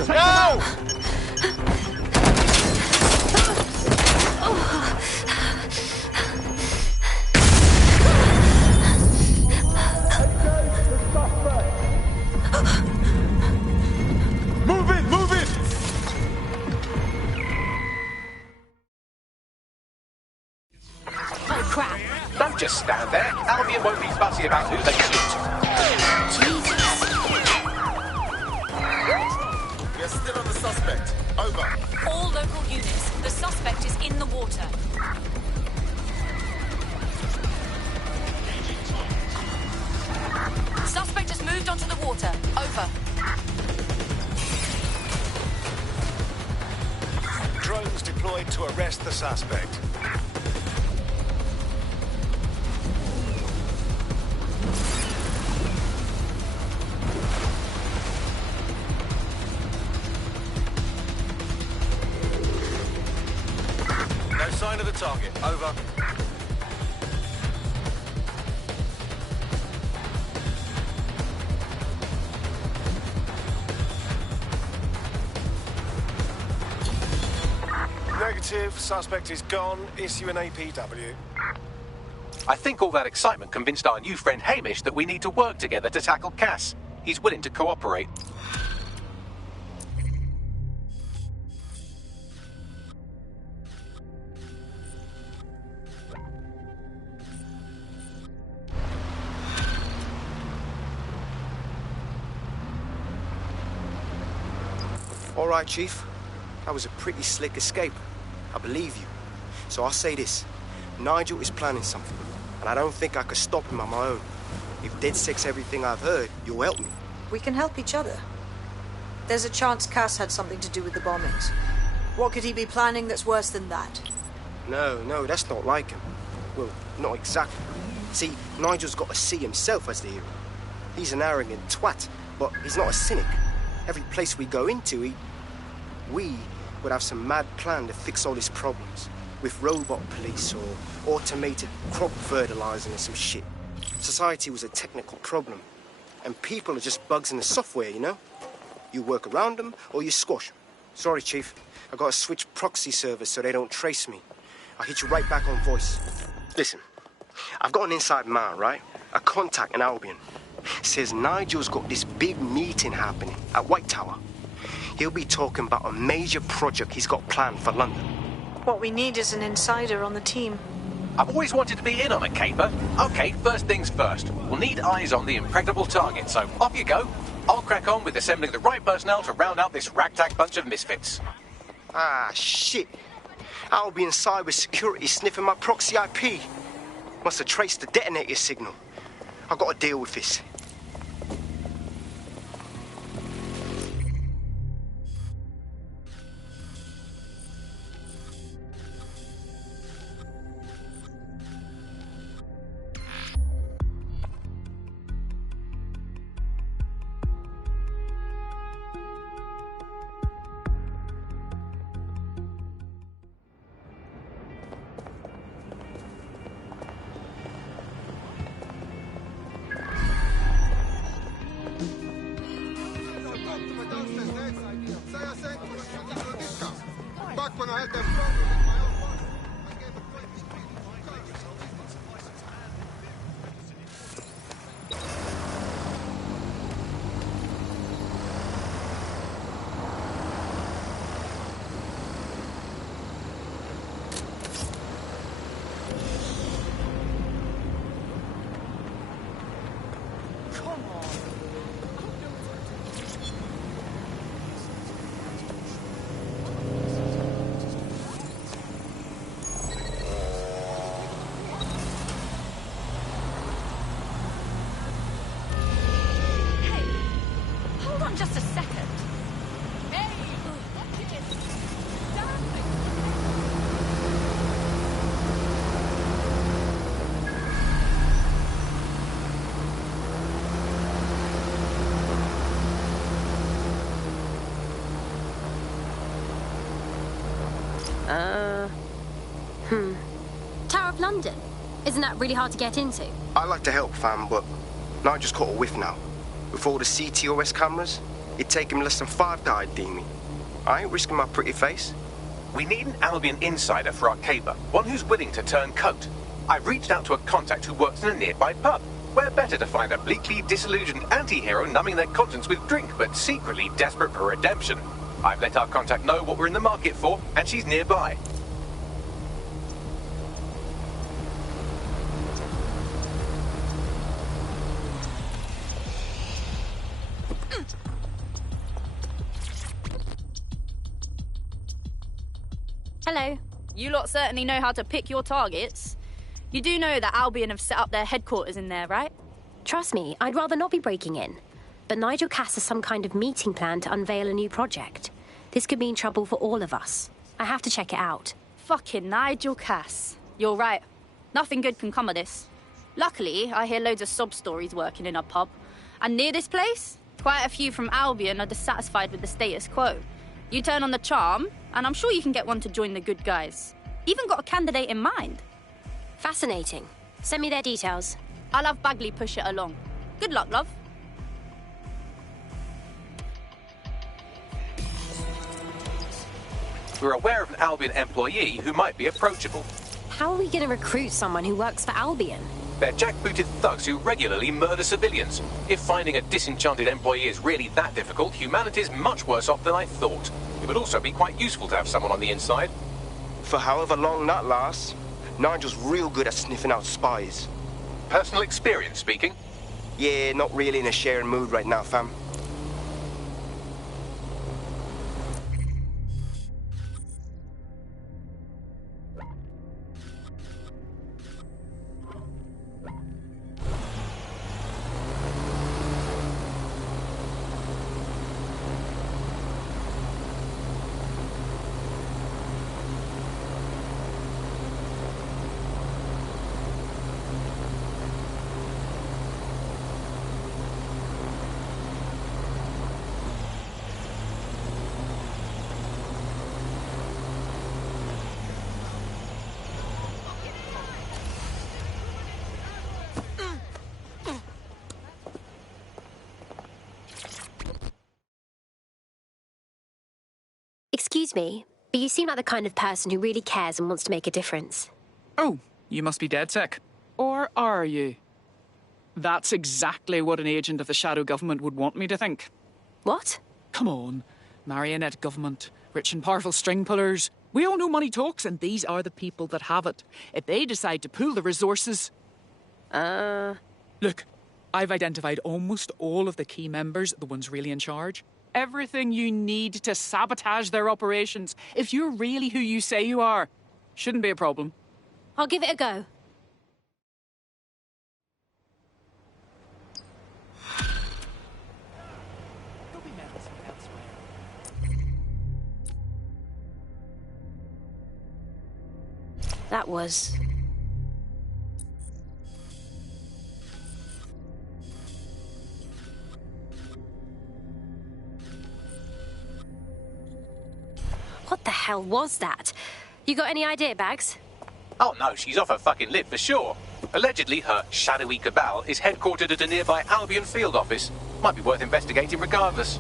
No! Move it! Oh, crap. Don't just stand there. Albion won't be fussy about who they shoot. Jesus. We're still on the suspect. Over. All local units. The suspect is in the water. Suspect has moved onto the water. Over. Drones deployed to arrest the suspect. No sign of the target. Over. Negative. Suspect is gone. Issue an APW. I think all that excitement convinced our new friend Hamish that we need to work together to tackle Cass. He's willing to cooperate. All right, Chief. That was a pretty slick escape. I believe you. So I'll say this. Nigel is planning something, and I don't think I could stop him on my own. If DedSec's everything I've heard, you'll help me. We can help each other. There's a chance Cass had something to do with the bombings. What could he be planning that's worse than that? No, that's not like him. Well, not exactly. See, Nigel's got to see himself as the hero. He's an arrogant twat, but he's not a cynic. Every place we go into, we would have some mad plan to fix all his problems. With robot police or automated crop fertilizing and some shit. Society was a technical problem. And people are just bugs in the software, you know? You work around them or you squash them. Sorry, Chief. I got to switch proxy servers so they don't trace me. I'll hit you right back on voice. Listen, I've got an inside man, right? A contact in Albion. Says Nigel's got this big meeting happening at White Tower. He'll be talking about a major project he's got planned for London. What we need is an insider on the team. I've always wanted to be in on a caper. Okay, first things first. We'll need eyes on the impregnable target, so off you go. I'll crack on with assembling the right personnel to round out this ragtag bunch of misfits. Ah, shit. Albion cyber security sniffing my proxy IP. Must have traced the detonator signal. I've got to deal with this. Back when I had that problem with my own boss, I gave a break between two cars. just a second. Hey, what's this? Tower of London? Isn't that really hard to get into? I like to help, fam, but Nigel's caught a whiff now. With all the CTOS cameras, it'd take him less than 5 to ID me. I ain't risking my pretty face. We need an Albion insider for our caper, one who's willing to turn coat. I've reached out to a contact who works in a nearby pub. Where better to find a bleakly disillusioned anti-hero numbing their conscience with drink, but secretly desperate for redemption. I've let our contact know what we're in the market for, and she's nearby. Hello. You lot certainly know how to pick your targets. You do know that Albion have set up their headquarters in there, right? Trust me, I'd rather not be breaking in. But Nigel Cass has some kind of meeting plan to unveil a new project. This could mean trouble for all of us. I have to check it out. Fucking Nigel Cass. You're right. Nothing good can come of this. Luckily, I hear loads of sob stories working in a pub. And near this place, quite a few from Albion are dissatisfied with the status quo. You turn on the charm, and I'm sure you can get one to join the good guys. Even got a candidate in mind. Fascinating. Send me their details. I'll have Bagley push it along. Good luck, love. We're aware of an Albion employee who might be approachable. How are we going to recruit someone who works for Albion? They're jackbooted thugs who regularly murder civilians. If finding a disenchanted employee is really that difficult, humanity's much worse off than I thought. It would also be quite useful to have someone on the inside. For however long that lasts, Nigel's real good at sniffing out spies. Personal experience speaking? Yeah, not really in a sharing mood right now, fam. Excuse me, but you seem like the kind of person who really cares and wants to make a difference. Oh, you must be DedSec. Or are you? That's exactly what an agent of the shadow government would want me to think. What? Come on. Marionette government, rich and powerful string pullers. We all know money talks, and these are the people that have it. If they decide to pool the resources... Look, I've identified almost all of the key members, the ones really in charge. Everything you need to sabotage their operations. If you're really who you say you are, shouldn't be a problem. I'll give it a go. That was... What the hell was that? You got any idea, Bags? Oh no, she's off her fucking lid for sure. Allegedly, her shadowy cabal is headquartered at a nearby Albion field office. Might be worth investigating regardless.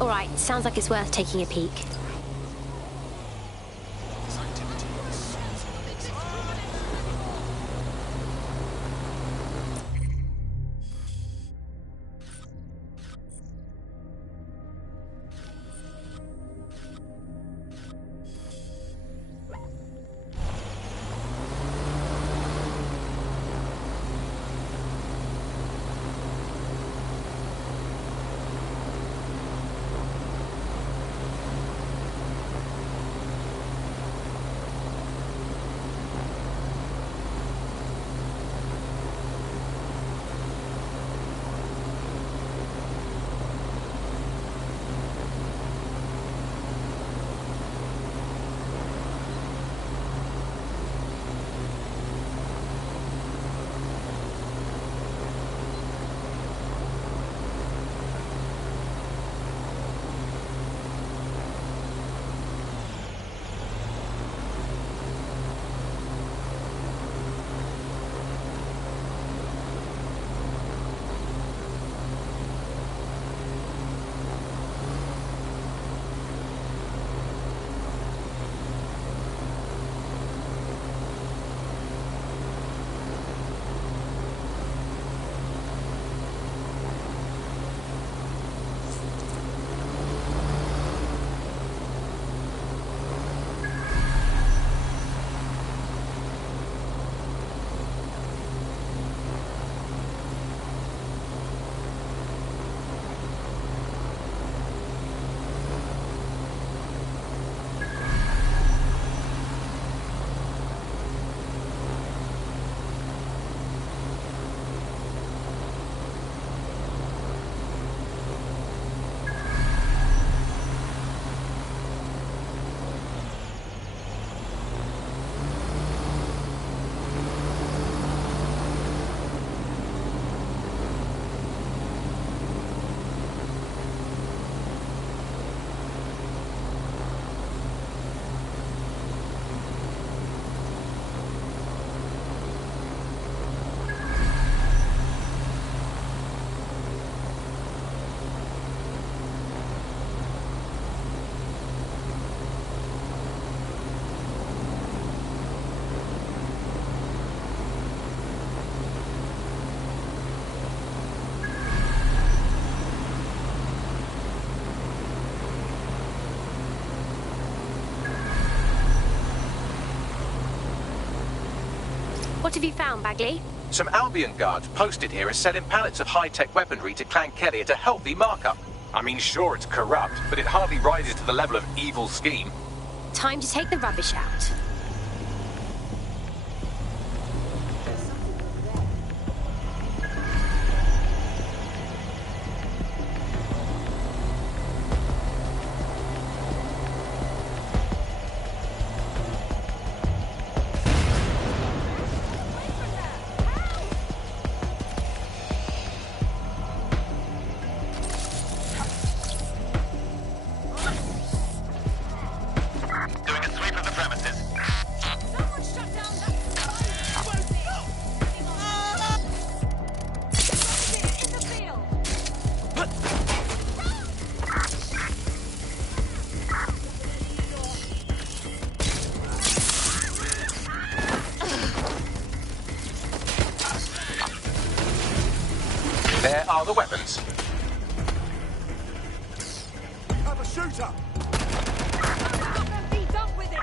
All right, sounds like it's worth taking a peek. What have you found, Bagley? Some Albion guards posted here are selling pallets of high-tech weaponry to Clan Kelly at a healthy markup. I mean, sure, it's corrupt, but it hardly rises to the level of evil scheme. Time to take the rubbish out. There are the weapons. Have a shooter! Beat up with it!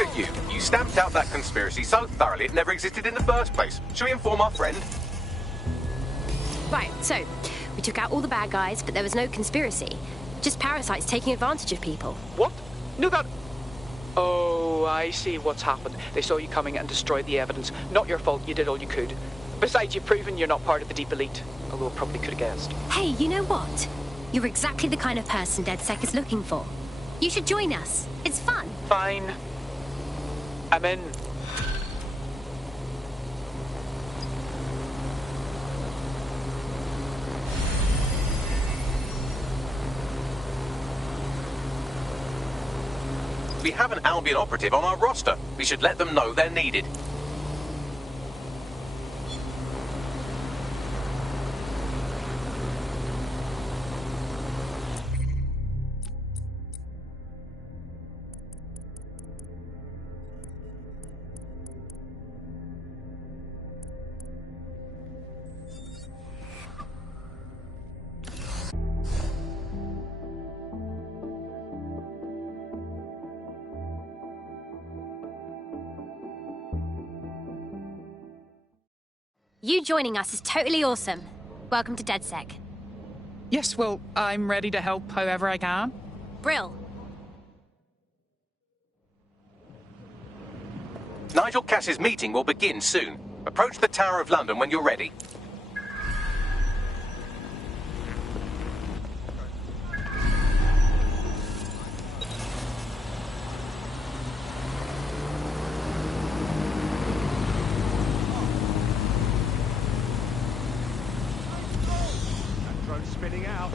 Look at you. You stamped out that conspiracy so thoroughly it never existed in the first place. Shall we inform our friend? Right, so, we took out all the bad guys, but there was no conspiracy. Just parasites taking advantage of people. What? No, that... Oh, I see what's happened. They saw you coming and destroyed the evidence. Not your fault, you did all you could. Besides, you've proven you're not part of the deep elite. Although I probably could have guessed. Hey, you know what? You're exactly the kind of person DedSec is looking for. You should join us. It's fun. Fine. I'm in. We have an Albion operative on our roster. We should let them know they're needed. You joining us is totally awesome. Welcome to DedSec. Yes, well, I'm ready to help however I can. Brill. Nigel Cass's meeting will begin soon. Approach the Tower of London when you're ready. Spinning out.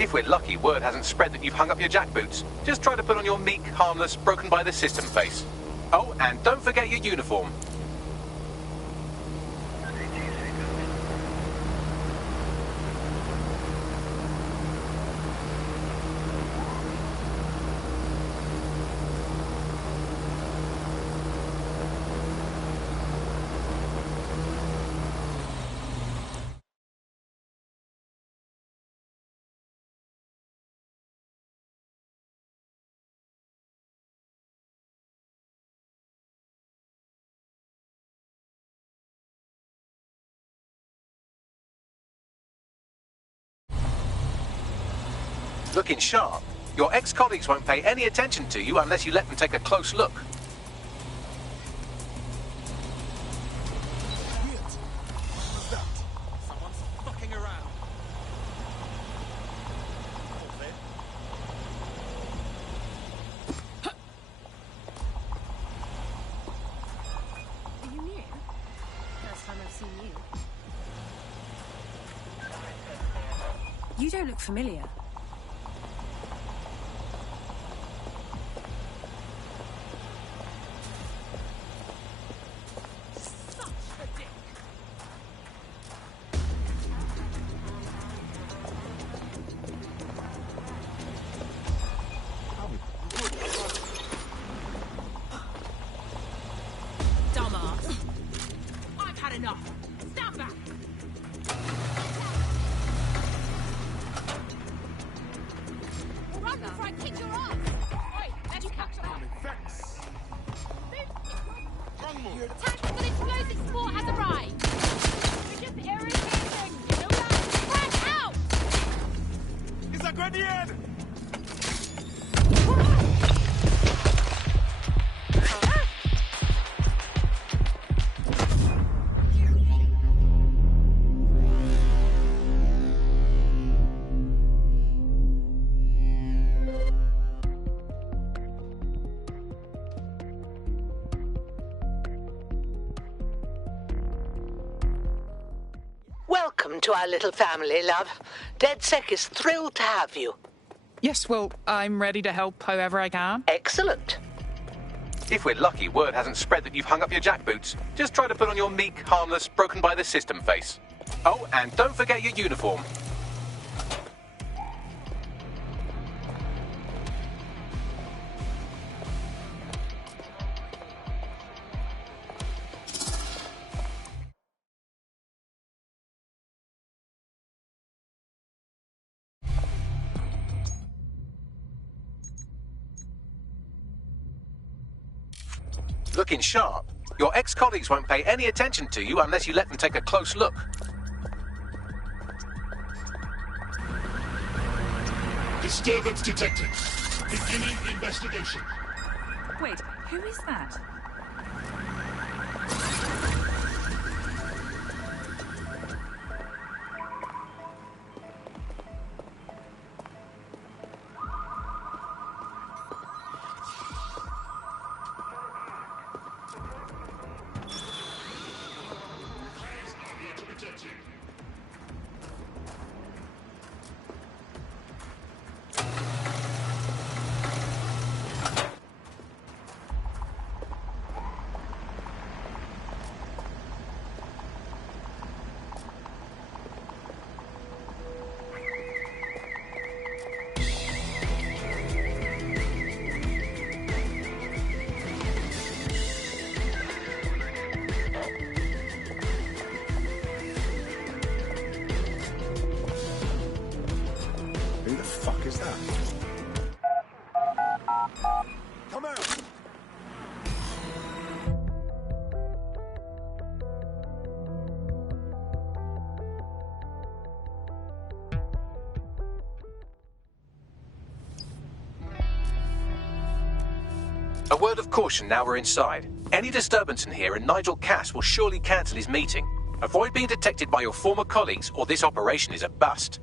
If we're lucky, word hasn't spread that you've hung up your jackboots. Just try to put on your meek, harmless, broken by the system face. Oh, and don't forget your uniform. Looking sharp. Your ex-colleagues won't pay any attention to you unless you let them take a close look. Someone's fucking around. Are you new? First time I've seen you. You don't look familiar. Dumbass. I've had enough. Stand back. Run before I kick your ass. Oi, let's catch up. Time for the explosive sport has arrived. We're just irritating. No less. Spread out. It's a grenade! Welcome to our little family, love. DedSec is thrilled to have you. Yes, well, I'm ready to help however I can. Excellent. If we're lucky, word hasn't spread that you've hung up your jackboots. Just try to put on your meek, harmless, broken by the system face. Oh, and don't forget your uniform. Looking sharp. Your ex-colleagues won't pay any attention to you unless you let them take a close look. Disturbance detected. Beginning investigation. Wait, who is that? Who the fuck is that? Come out! A word of caution now we're inside. Any disturbance in here and Nigel Cass will surely cancel his meeting. Avoid being detected by your former colleagues or this operation is a bust.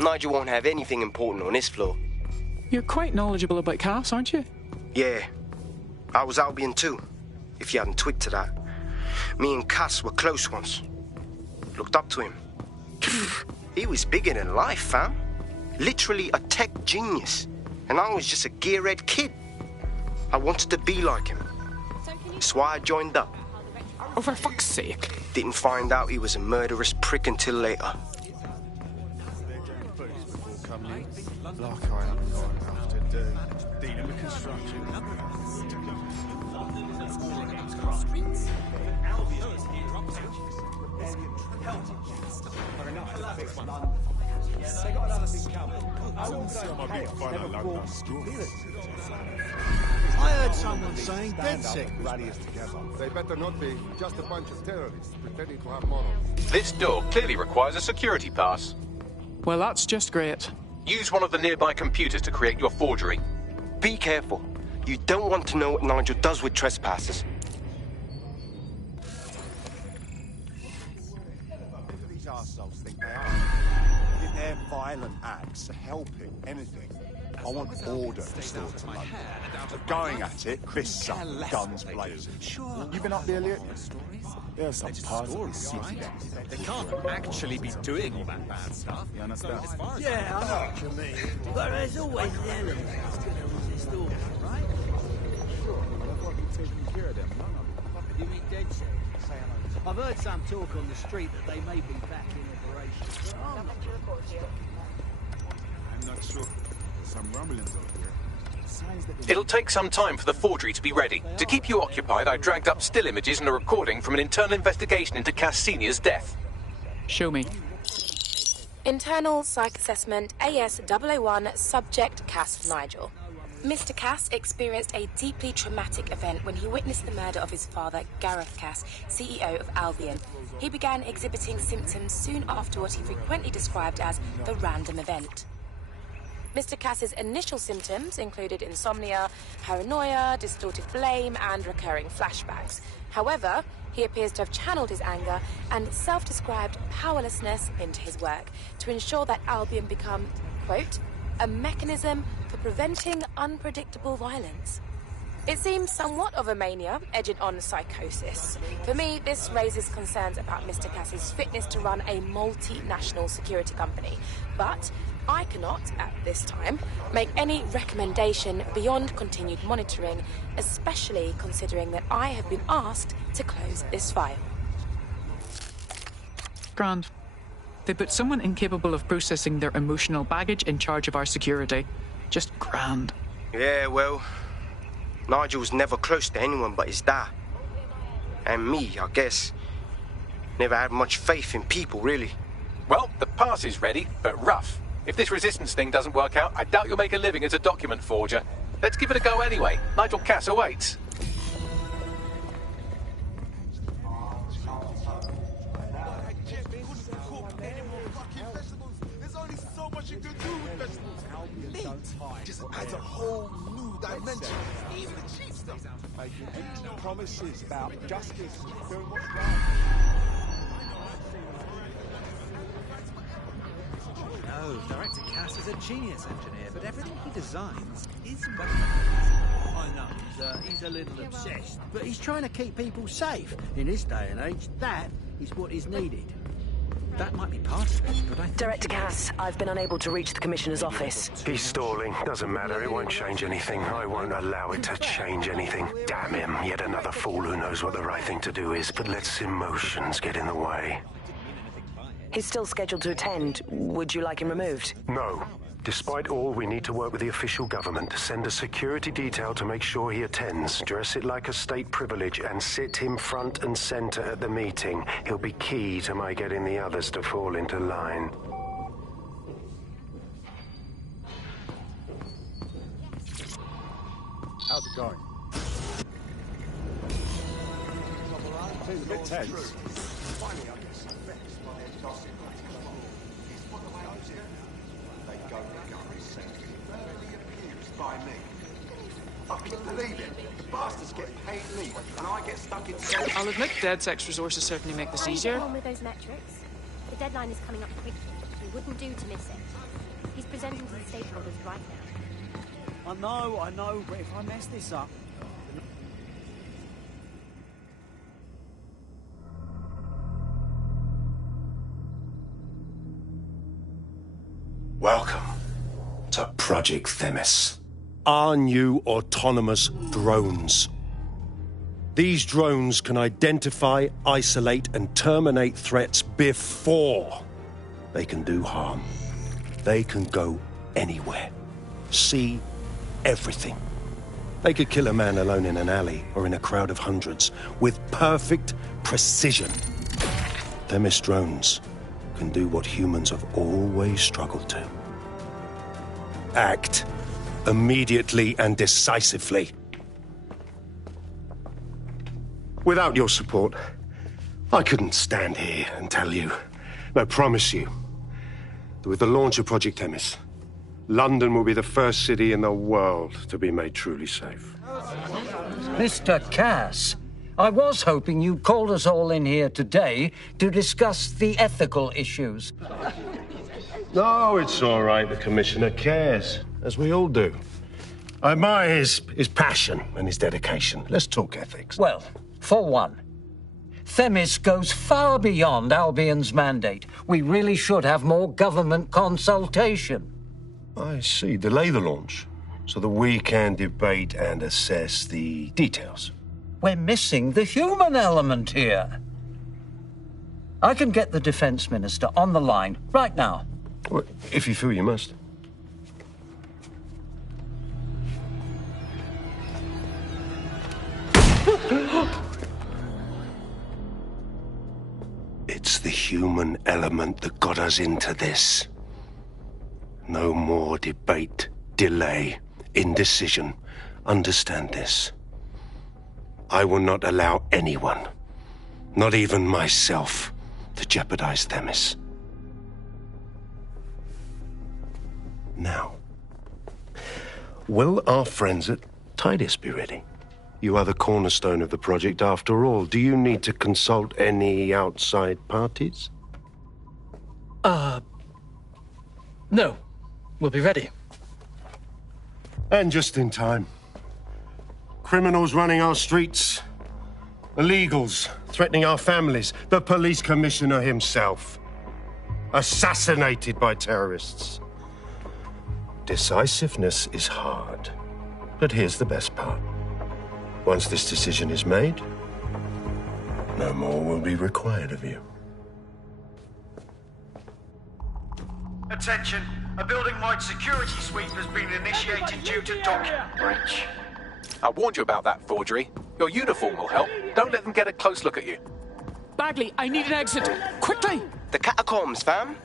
Nigel won't have anything important on this floor. You're quite knowledgeable about Cass, aren't you? Yeah. I was Albion too, if you hadn't twigged to that. Me and Cass were close once. Looked up to him. He was bigger than life, fam. Literally a tech genius. And I was just a gearhead kid. I wanted to be like him. That's why I joined up. Oh, for fuck's sake. Didn't find out he was a murderous prick until later. Like I haven't got enough to do. Dealing with construction. They got another thing coming. I heard someone saying DedSec rallies together. They better not be just a bunch of terrorists pretending to have morals. This door clearly requires a security pass. Well, that's just great. Use one of the nearby computers to create your forgery. Be careful. You don't want to know what Nigel does with trespassers. These arseholes think they are. If their violent acts are helping anything, I want order restored to London. Going at it, fists up, guns blazing. You been up there lately? There's some parts of this city. They can't actually be doing all that bad stuff. You understand? Yeah, I know what you mean. But there's always an element that's going to resist order, right? Sure, I've got to be taking care of them. You mean DedSec? I've heard some talk on the street that they may be back in operation. I'm not sure. There's some rumblings over here. It'll take some time for the forgery to be ready. To keep you occupied, I dragged up still images and a recording from an internal investigation into Cass Sr.'s death. Show me. Internal Psych Assessment AS001 Subject Cass Nigel. Mr. Cass experienced a deeply traumatic event when he witnessed the murder of his father, Gareth Cass, CEO of Albion. He began exhibiting symptoms soon after what he frequently described as the random event. Mr. Cass's initial symptoms included insomnia, paranoia, distorted blame, and recurring flashbacks. However, he appears to have channeled his anger and self-described powerlessness into his work to ensure that Albion become, quote, a mechanism for preventing unpredictable violence. It seems somewhat of a mania, edging on psychosis. For me, this raises concerns about Mr. Cass's fitness to run a multinational security company. But I cannot, at this time, make any recommendation beyond continued monitoring, especially considering that I have been asked to close this file. Grand. They put someone incapable of processing their emotional baggage in charge of our security. Just grand. Yeah, well, Nigel's never close to anyone but his dad. And me, I guess. Never had much faith in people, really. Well, the pass is ready, but rough. If this resistance thing doesn't work out, I doubt you'll make a living as a document forger. Let's give it a go anyway. Nigel Cass awaits. There's only so much you can do with vegetables. Just adds a whole new dimension. Even the cheap stuff. Making promises about justice, doing what's right. No, Director Cass is a genius engineer, but everything he designs is weaponized. I know, he's a little obsessed, but he's trying to keep people safe. In this day and age, that is what is needed. That might be part of it, but I think... Director Cass, I've been unable to reach the Commissioner's office. He's stalling. Doesn't matter. It won't change anything. I won't allow it to change anything. Damn him. Yet another fool who knows what the right thing to do is, but lets emotions get in the way. He's still scheduled to attend. Would you like him removed? No. Despite all, we need to work with the official government. Send a security detail to make sure he attends. Dress it like a state privilege and sit him front and center at the meeting. He'll be key to my getting the others to fall into line. How's it going? It's a bit tense. Believe it, the bastards get paid leave, and I get stuck in cell. I'll admit DedSec's resources certainly make this easier. On with those metrics. The deadline is coming up quickly. It wouldn't do to miss it. He's presenting to the stakeholders right now. I know, but if I mess this up... Welcome to Project Themis. Our new autonomous drones. These drones can identify, isolate, and terminate threats before they can do harm. They can go anywhere, see everything. They could kill a man alone in an alley or in a crowd of hundreds with perfect precision. Themis drones can do what humans have always struggled to. Act immediately and decisively. Without your support, I couldn't stand here and tell you, no, promise you, that with the launch of Project Themis, London will be the first city in the world to be made truly safe. Mr. Cass, I was hoping you'd called us all in here today to discuss the ethical issues. No, it's all right. The Commissioner cares, as we all do. I admire his passion and his dedication. Let's talk ethics. Well, for one, Themis goes far beyond Albion's mandate. We really should have more government consultation. I see. Delay the launch so that we can debate and assess the details. We're missing the human element here. I can get the Defence Minister on the line right now. Well, if you feel you must. It's the human element that got us into this. No more debate, delay, indecision. Understand this. I will not allow anyone, not even myself, to jeopardize Themis. Now, will our friends at Tidus be ready? You are the cornerstone of the project after all. Do you need to consult any outside parties? No. We'll be ready. And just in time. Criminals running our streets. Illegals threatening our families. The police commissioner himself. Assassinated by terrorists. Decisiveness is hard. But here's the best part. Once this decision is made, no more will be required of you. Attention! A building-wide security sweep has been initiated due to document breach. I warned you about that forgery. Your uniform will help. Don't let them get a close look at you. Bagley, I need an exit. Quickly! The catacombs, fam.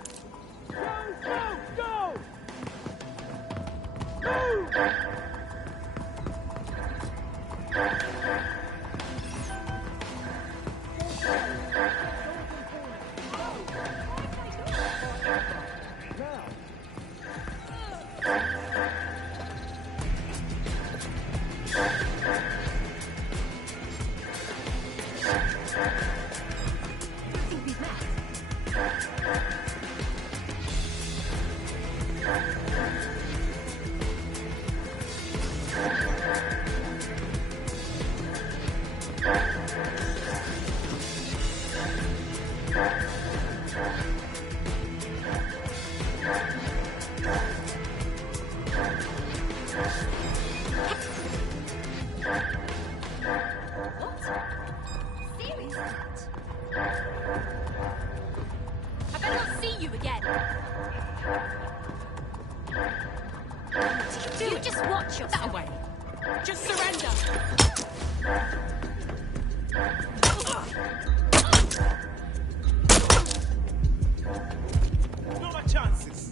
I better not see you again. You just watch yourself. That way. Just surrender. No more chances.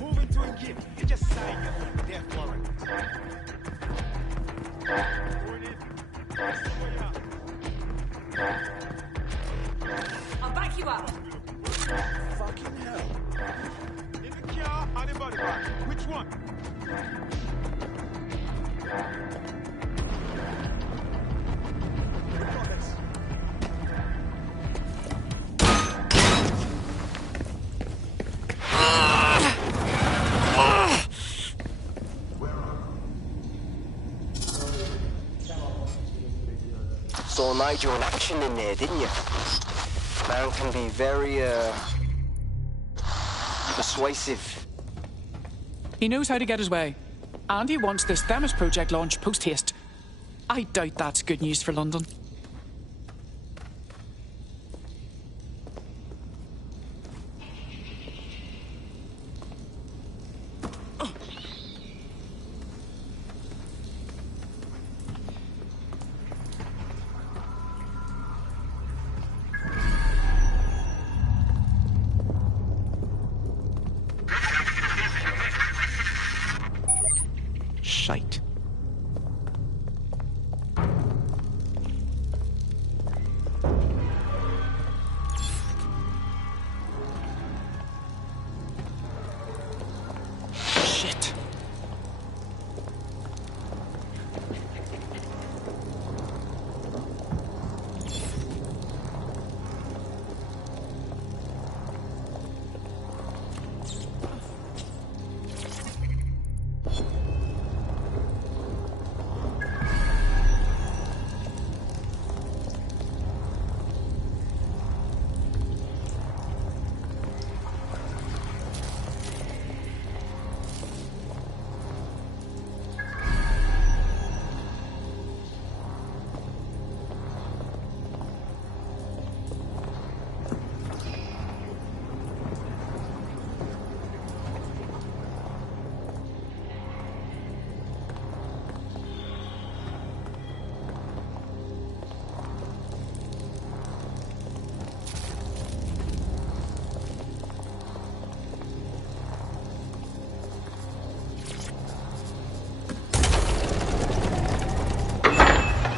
Moving to a gift. You just sign your death warrant. Going in. I'll back you up. Fucking hell. In the car or the body bag? Which one? Saw Nigel in action in there, didn't you? Man can be very, persuasive. He knows how to get his way. And he wants this Themis project launched post-haste. I doubt that's good news for London. shite. Shit.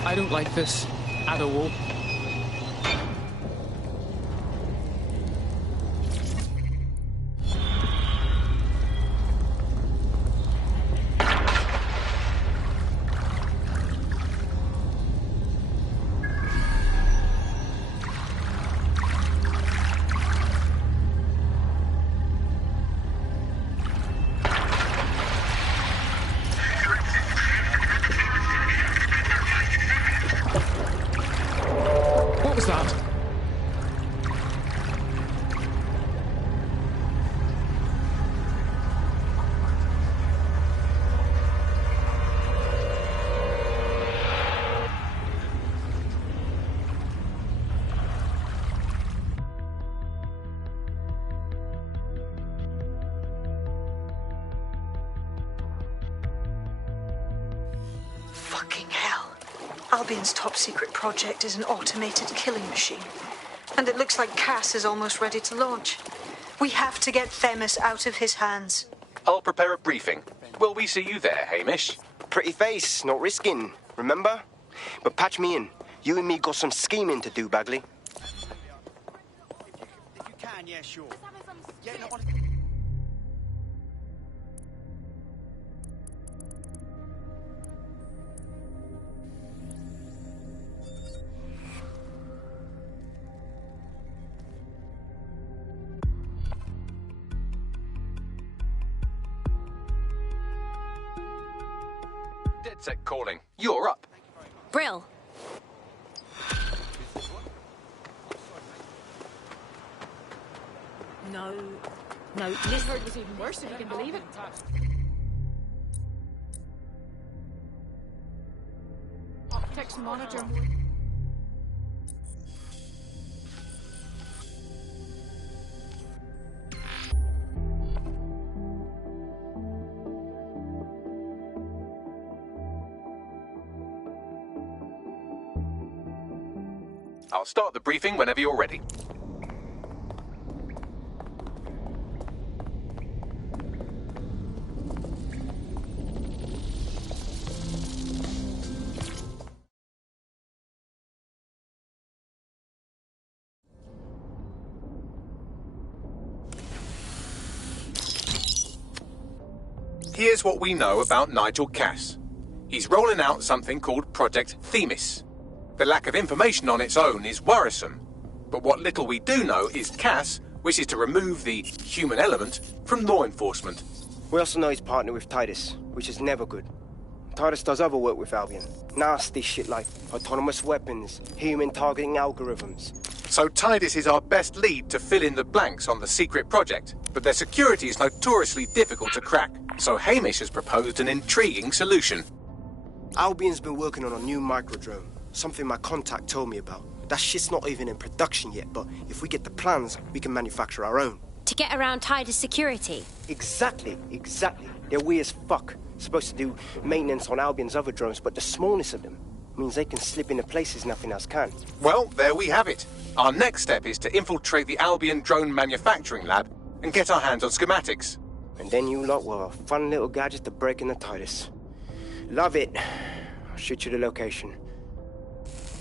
I don't like this at all. What was that? Fucking hell. Albion's top secret project is an automated killing machine. And it looks like Cass is almost ready to launch. We have to get Themis out of his hands. I'll prepare a briefing. Will we see you there, Hamish? Pretty face, not risking, remember? But patch me in. You and me got some scheming to do, Bagley. If you can, yeah, sure. Yeah, no, Dead set calling. You're up. Brill. No. This hurt was even worse, if you can believe it. Optics monitor. I'll start the briefing whenever you're ready. Here's what we know about Nigel Cass. He's rolling out something called Project Themis. The lack of information on its own is worrisome, but what little we do know is Cass wishes to remove the human element from law enforcement. We also know he's partnered with Titus, which is never good. Titus does other work with Albion. Nasty shit like autonomous weapons, human targeting algorithms. So Titus is our best lead to fill in the blanks on the secret project, but their security is notoriously difficult to crack, so Hamish has proposed an intriguing solution. Albion's been working on a new microdrone, something my contact told me about. That shit's not even in production yet, but if we get the plans, we can manufacture our own. To get around Titus security? Exactly. They're weird as fuck. Supposed to do maintenance on Albion's other drones, but the smallness of them means they can slip into places nothing else can. Well, there we have it. Our next step is to infiltrate the Albion drone manufacturing lab and get our hands on schematics. And then you lot will have a fun little gadget to break into Titus. Love it. I'll shoot you the location.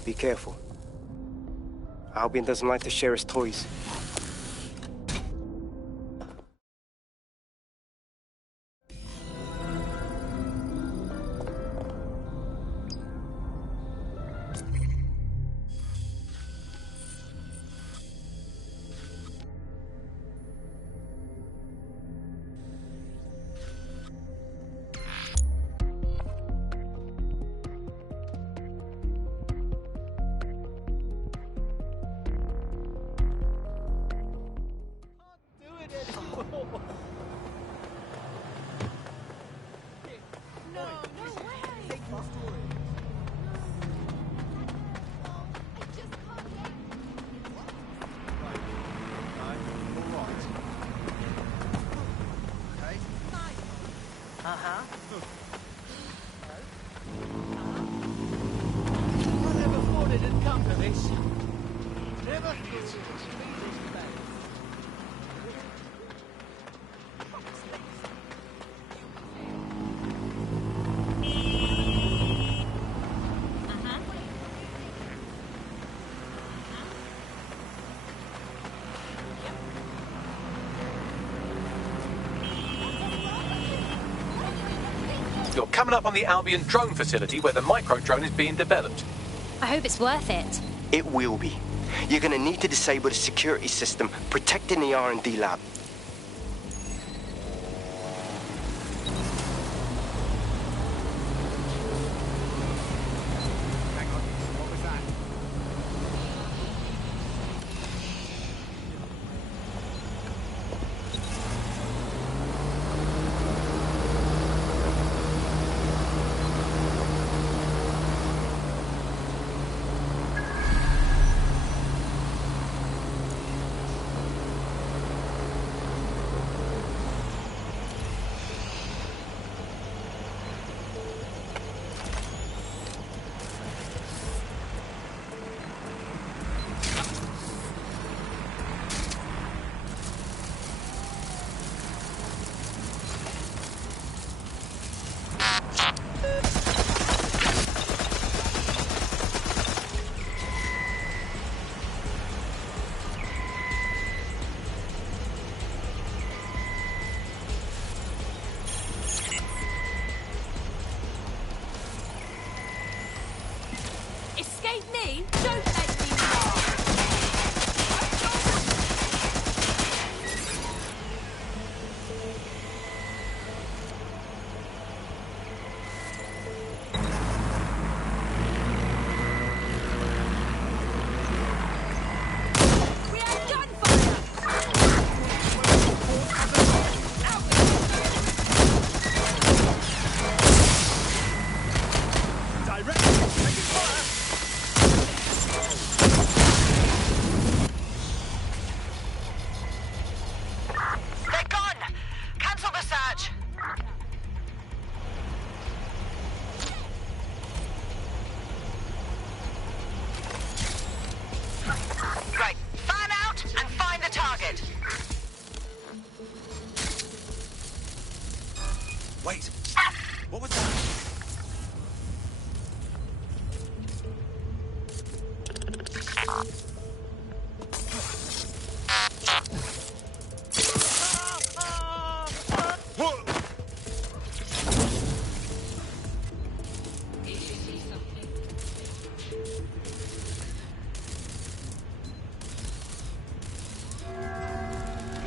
Be careful. Albion doesn't like to share his toys. You're coming up on the Albion drone facility where the micro-drone is being developed. I hope it's worth it. It will be. You're gonna need to disable the security system protecting the R&D lab. Escape me? Don't make me laugh! We have They're gone! Cancel the search! Right, fan out and find the target. Wait. What was that?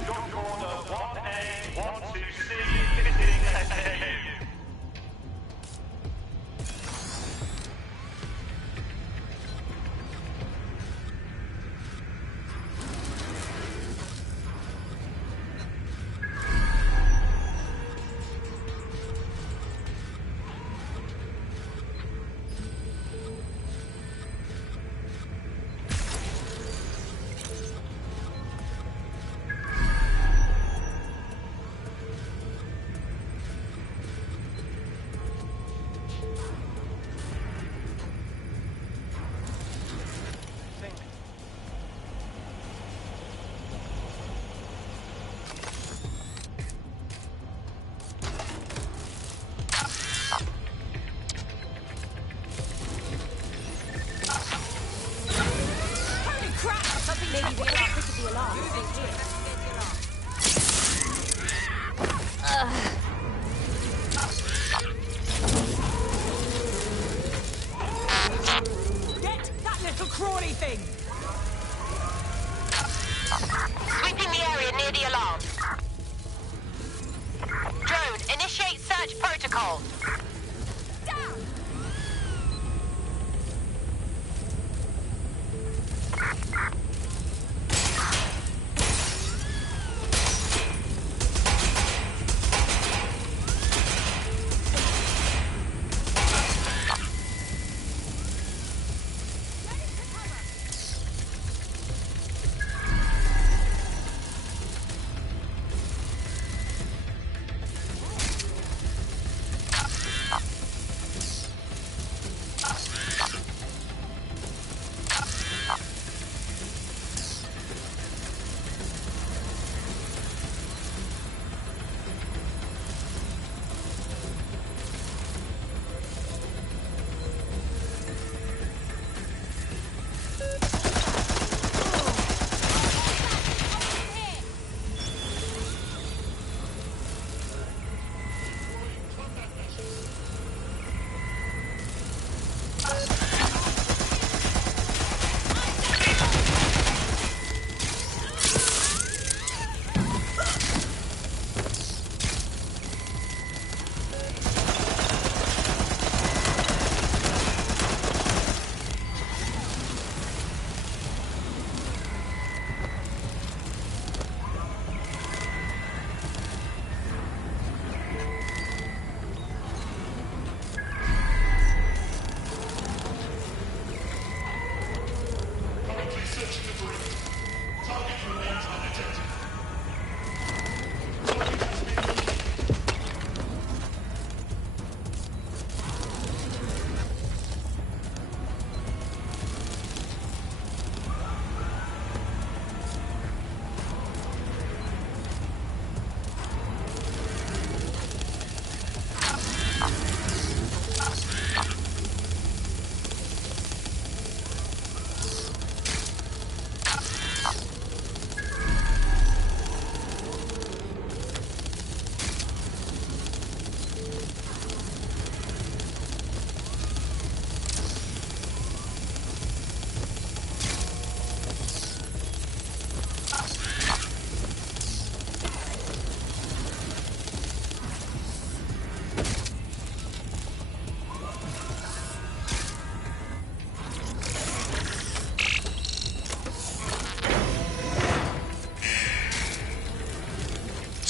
Short order 1A, 126, visiting SAU. call.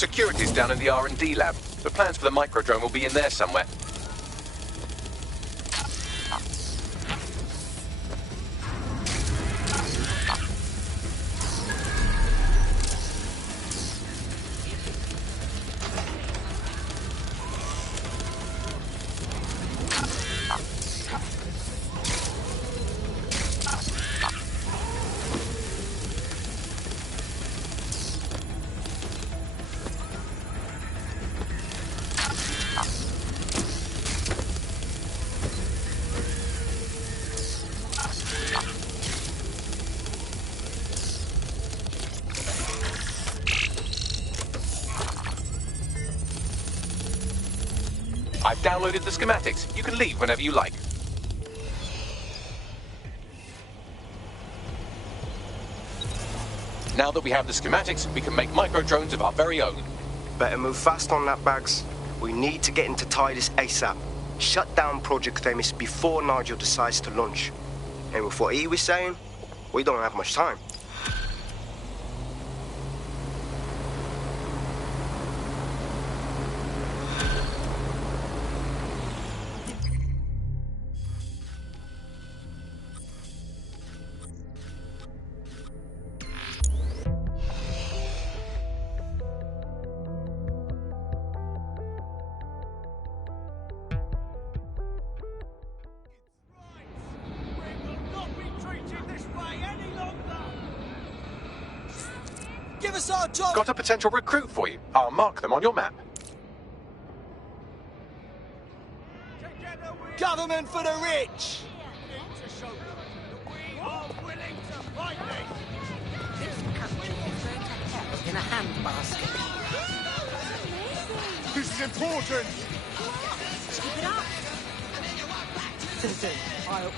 Security's down in the R&D lab. The plans for the microdrone will be in there somewhere. I've downloaded the schematics. You can leave whenever you like. Now that we have the schematics, we can make microdrones of our very own. Better move fast on that, Bags. We need to get into Titus ASAP. Shut down Project Themis before Nigel decides to launch. And with what he was saying, we don't have much time. Give us our job! Got a potential recruit for you. I'll mark them on your map. Government for the rich! We are willing to fight This country is going to hell in a handbasket. This is important! Keep it up. Citizen,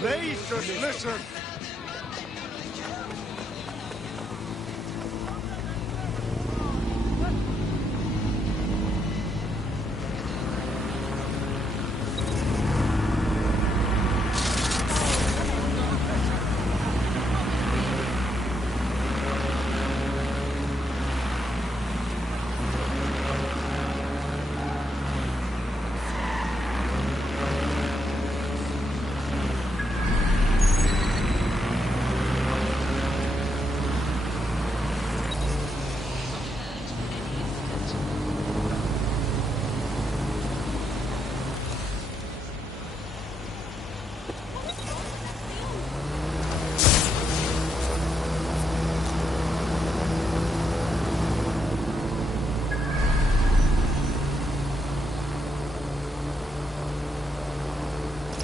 Please just listen!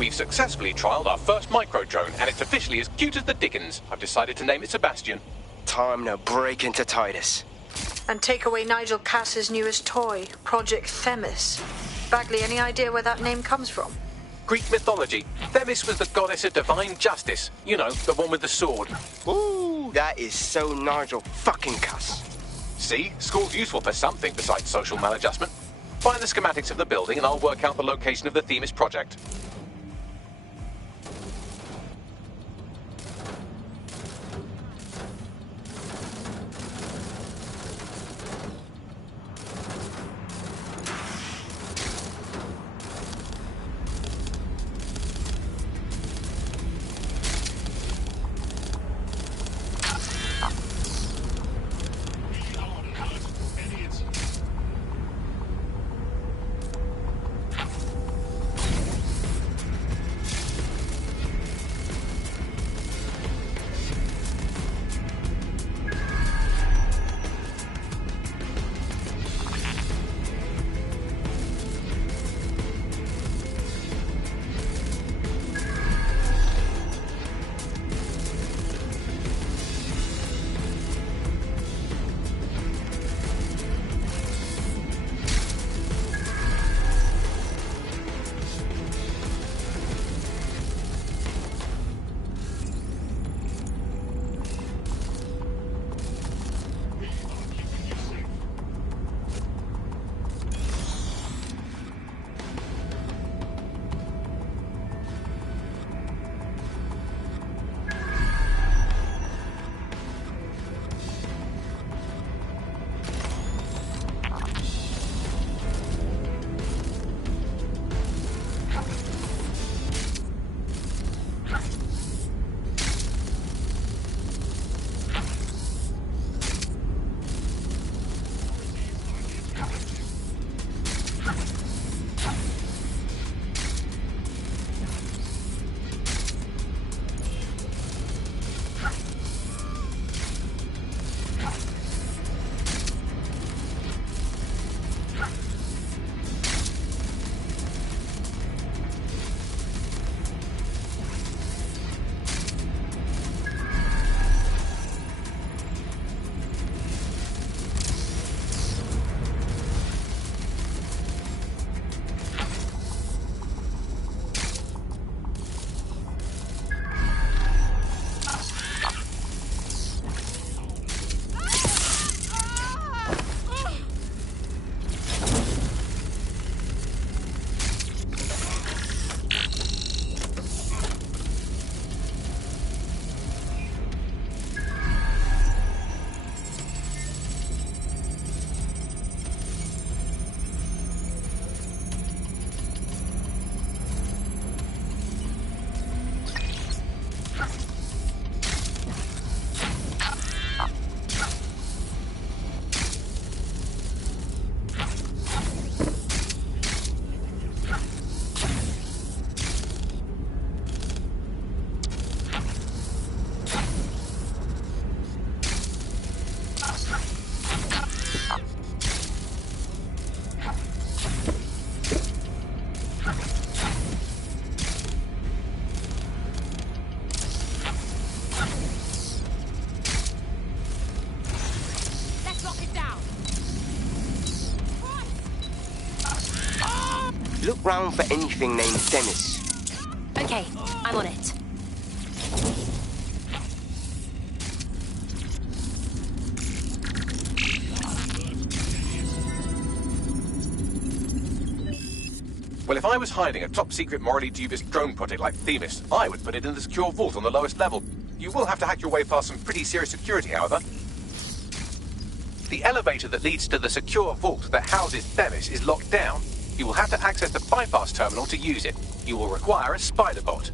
We've successfully trialled our first micro-drone, and it's officially as cute as the dickens. I've decided to name it Sebastian. Time to break into Titus. And take away Nigel Cass's newest toy, Project Themis. Bagley, any idea where that name comes from? Greek mythology. Themis was the goddess of divine justice. You know, the one with the sword. Ooh, that is so Nigel fucking Cass. See? School's useful for something besides social maladjustment. Find the schematics of the building and I'll work out the location of the Themis project. Look round for anything named Themis. Okay, I'm on it. Well, if I was hiding a top-secret, morally dubious drone project like Themis, I would put it in the secure vault on the lowest level. You will have to hack your way past some pretty serious security, however. The elevator that leads to the secure vault that houses Themis is locked down. You will have to access the bypass terminal to use it. You will require a spider bot.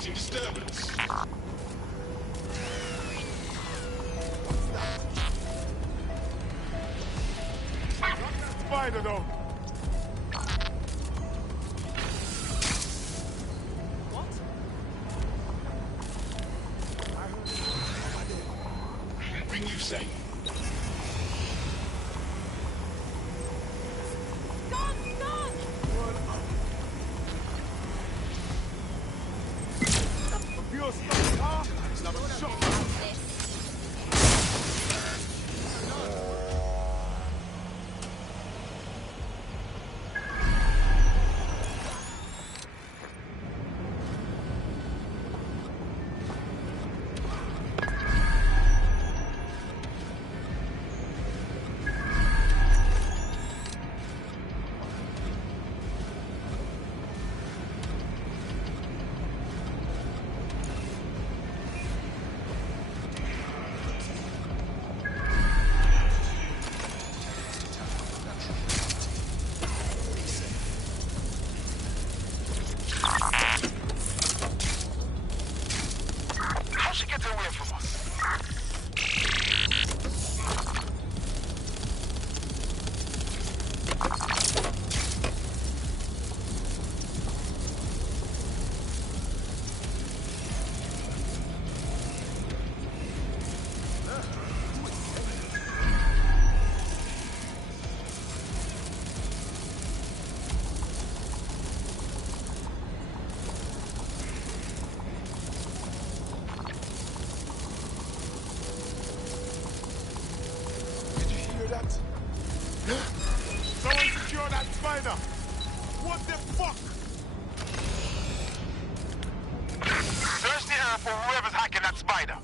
Detecting disturbance. Spider though. Bring you safe. Pure stuff, huh? Another shot. How'd she get away from us? Someone secure that spider! What the fuck? Search the air for whoever's hacking that spider.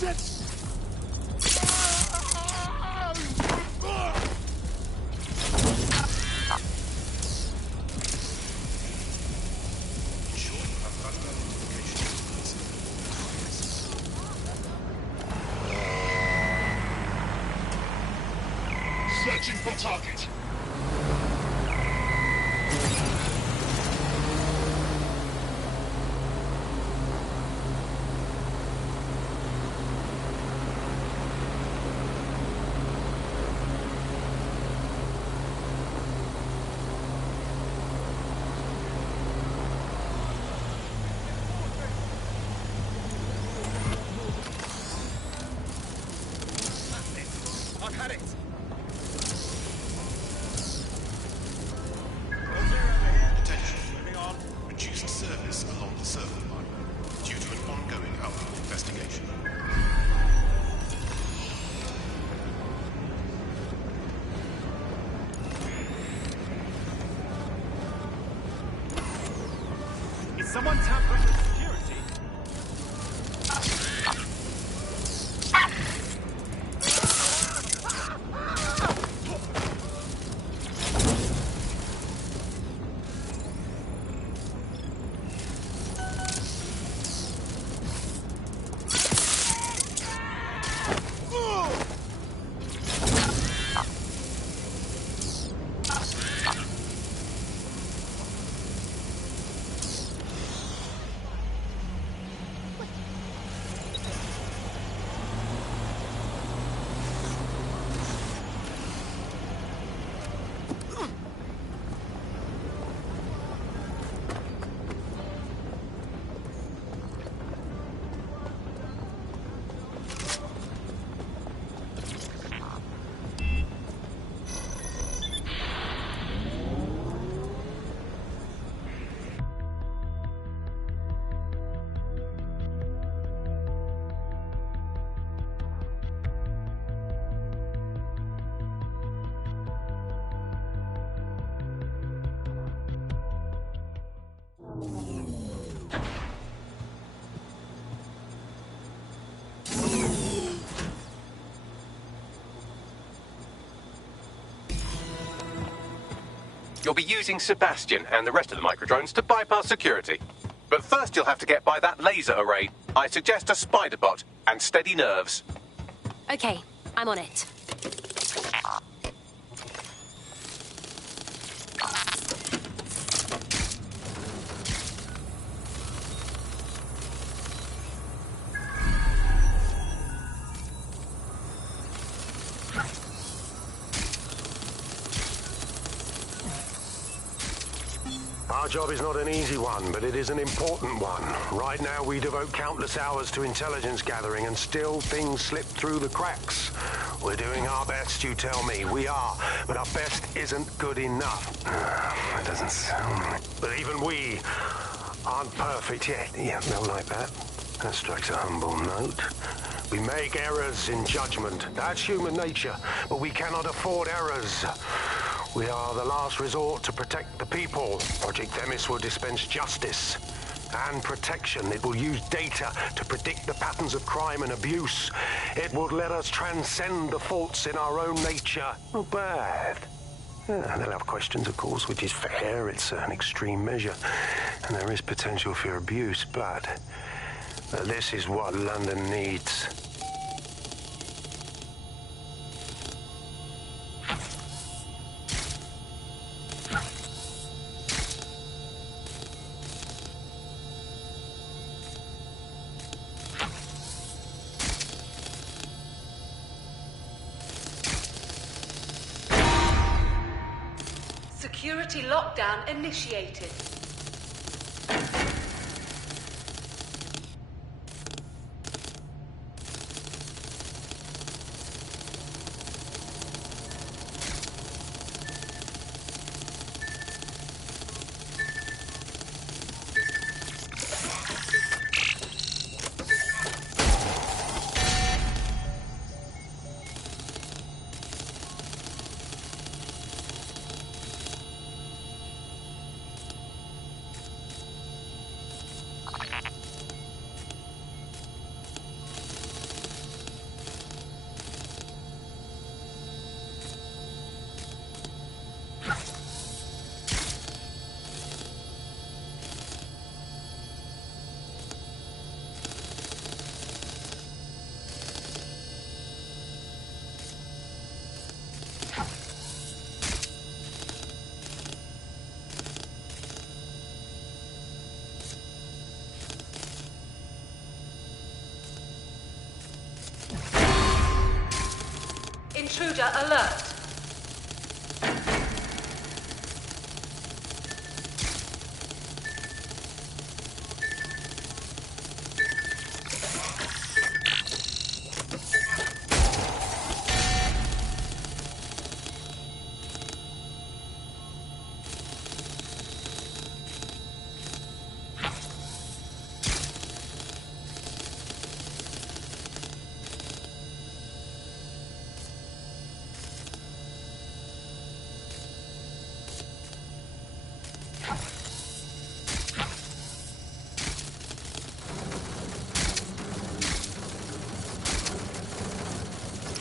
Shit! Searching for target. I've had it. Attention. Moving on. Reduced service along the server line due to an ongoing output investigation. Is someone tampering with security? You'll be using Sebastian and the rest of the microdrones to bypass security. But first you'll have to get by that laser array. I suggest a spider bot and steady nerves. Okay, I'm on it. Our job is not an easy one, but it is an important one. Right now, we devote countless hours to intelligence gathering, and still things slip through the cracks. We're doing our best, you tell me. We are, but our best isn't good enough. That doesn't sound right. But even we aren't perfect yet. Yeah, no, like that. That strikes a humble note. We make errors in judgment. That's human nature, but we cannot afford errors. We are the last resort to protect the people. Project Themis will dispense justice and protection. It will use data to predict the patterns of crime and abuse. It will let us transcend the faults in our own nature. Not bad. Yeah, they'll have questions, of course, which is fair. It's an extreme measure, and there is potential for abuse, but this is what London needs. Security lockdown initiated. Intruder alert.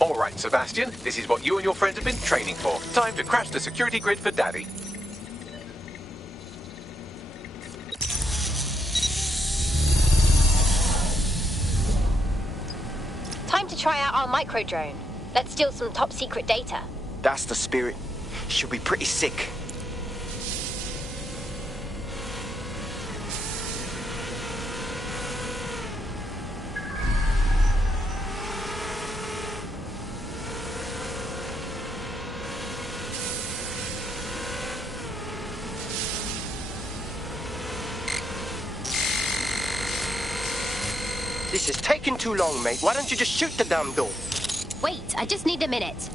All right, Sebastian, this is what you and your friends have been training for. Time to crash the security grid for Daddy. Time to try out our micro drone. Let's steal some top secret data. That's the spirit. She'll be pretty sick. This is taking too long, mate. Why don't you just shoot the damn door? Wait, I just need a minute.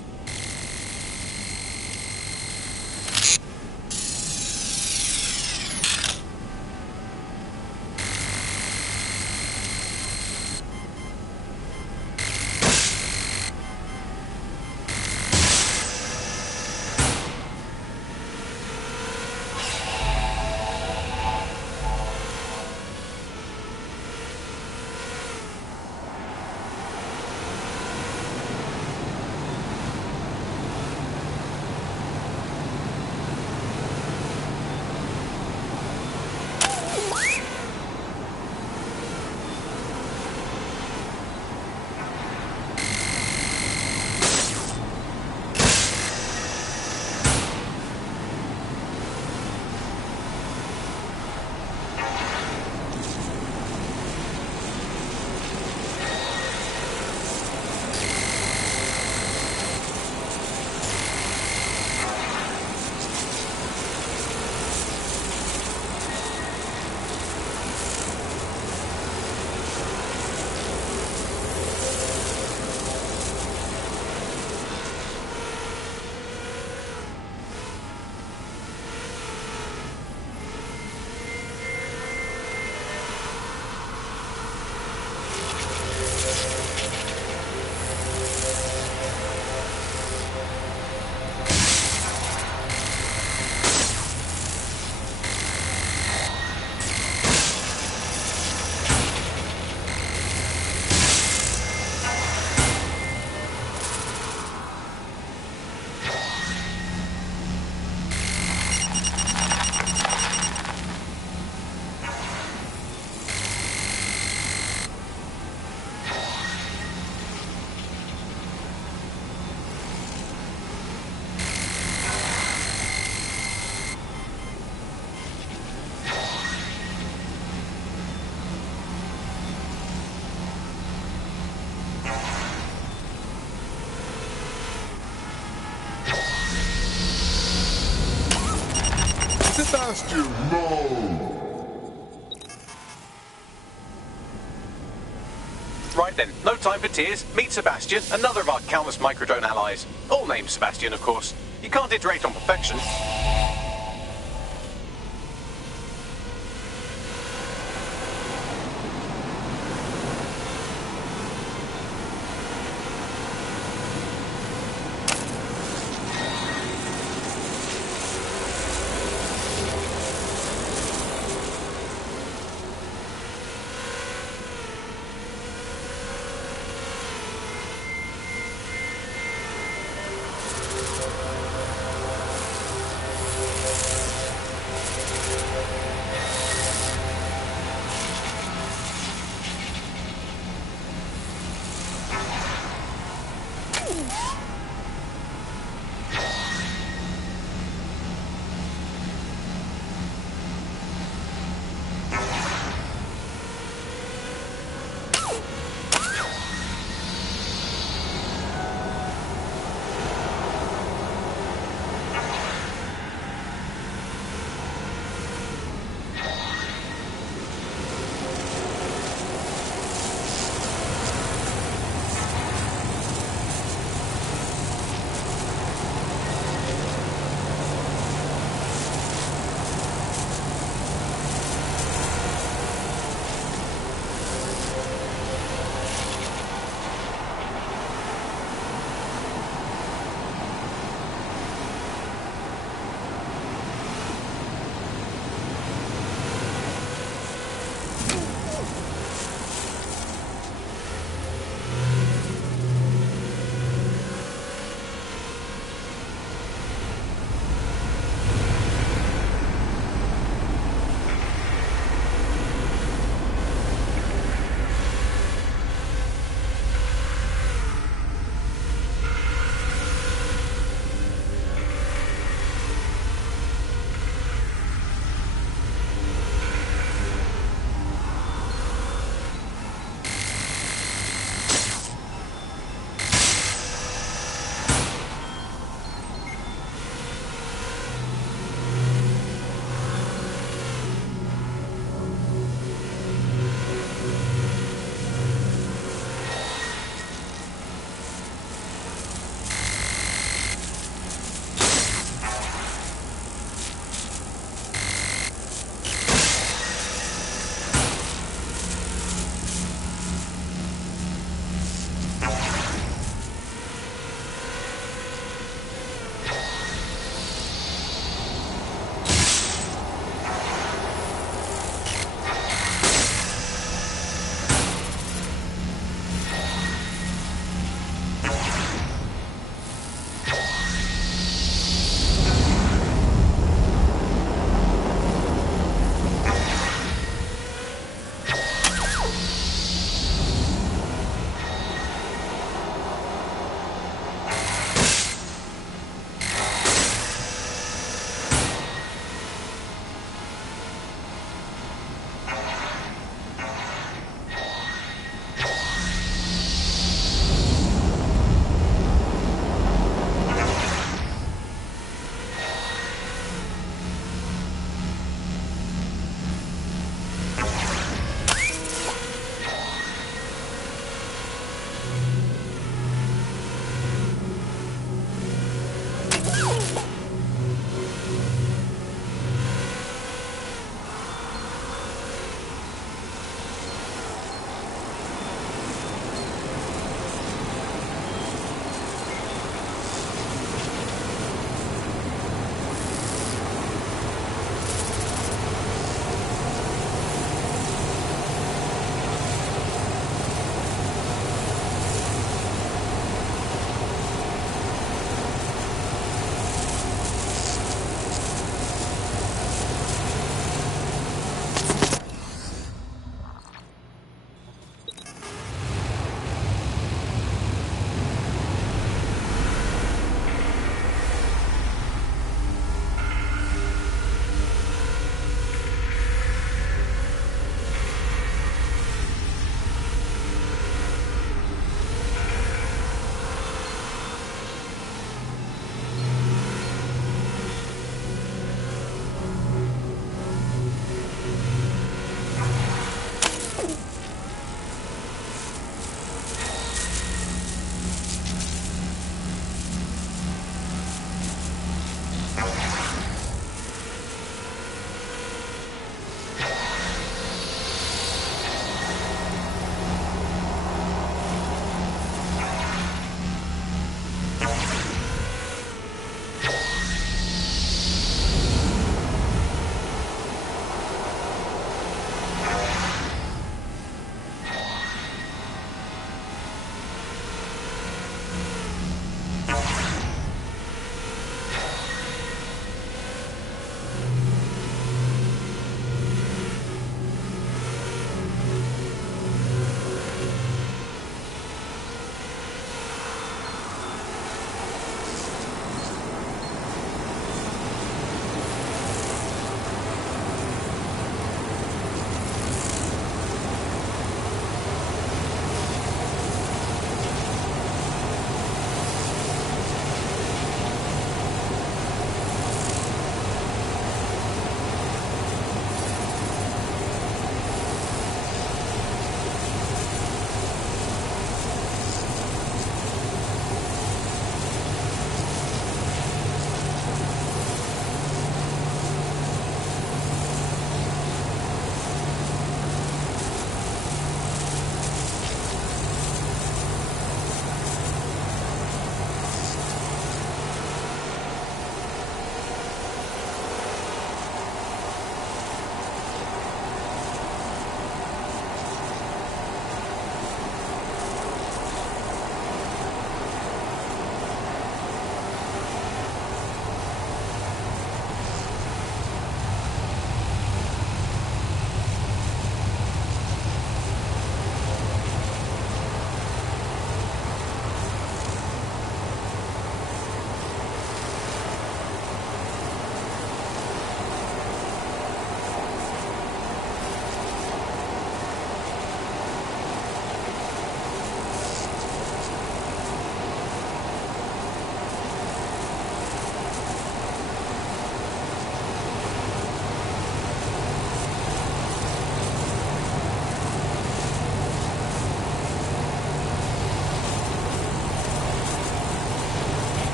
Sebastian, no! Right then, no time for tears. Meet Sebastian, another of our countless microdrone allies. All named Sebastian, of course. You can't iterate on perfection.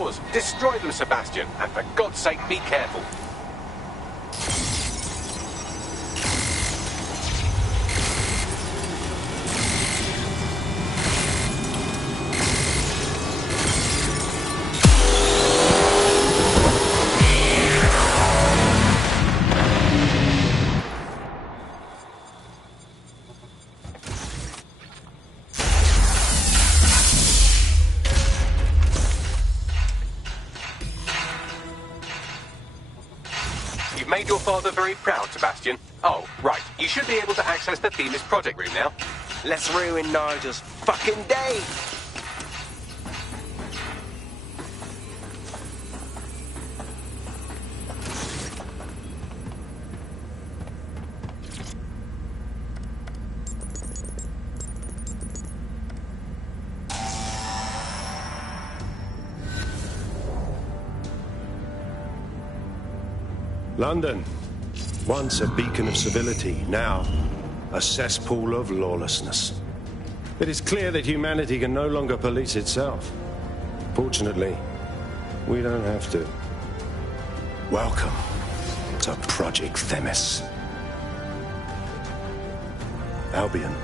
doors. Destroy them, Sebastian. And for God's sake, be careful. Made your father very proud, Sebastian. Oh, right. You should be able to access the Themis project room now. Let's ruin Nigel's fucking day. London, once a beacon of civility, now a cesspool of lawlessness. It is clear that humanity can no longer police itself. Fortunately, we don't have to. Welcome to Project Themis. Albion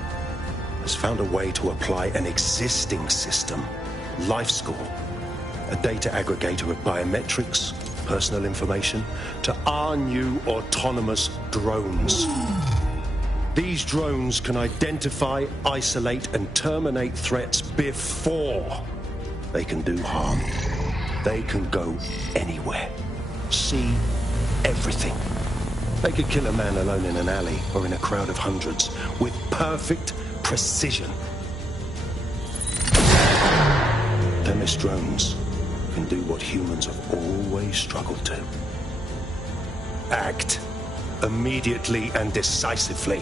has found a way to apply an existing system, LifeScore, a data aggregator of biometrics, personal information, to our new autonomous drones. These drones can identify, isolate, and terminate threats before they can do harm. They can go anywhere, see everything. They could kill a man alone in an alley or in a crowd of hundreds with perfect precision. Themis drones can do what humans have always struggled to. Act immediately and decisively.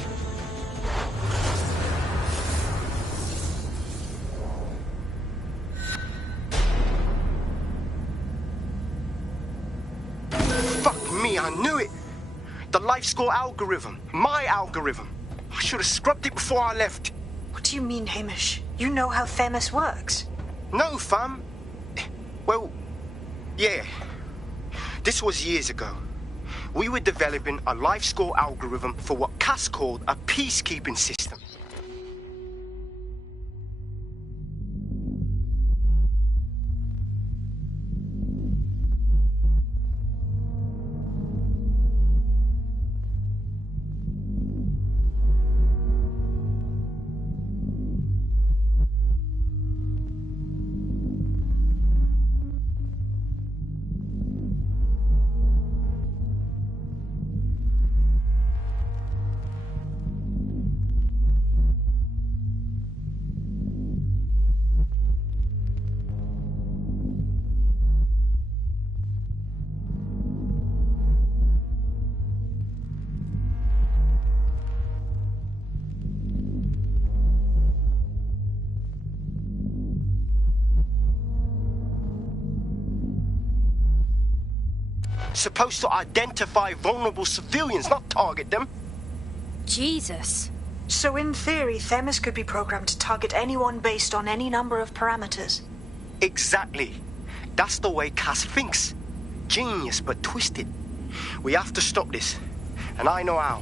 Fuck me, I knew it. The LifeScore algorithm. My algorithm. I should have scrubbed it before I left. What do you mean, Hamish? You know how Themis works. No, fam. Well, yeah. This was years ago. We were developing a LifeScore algorithm for what Cass called a peacekeeping system. Supposed to identify vulnerable civilians, not target them. Jesus. So in theory, Themis could be programmed to target anyone based on any number of parameters. Exactly. That's the way Cass thinks. Genius, but twisted. We have to stop this. And I know how.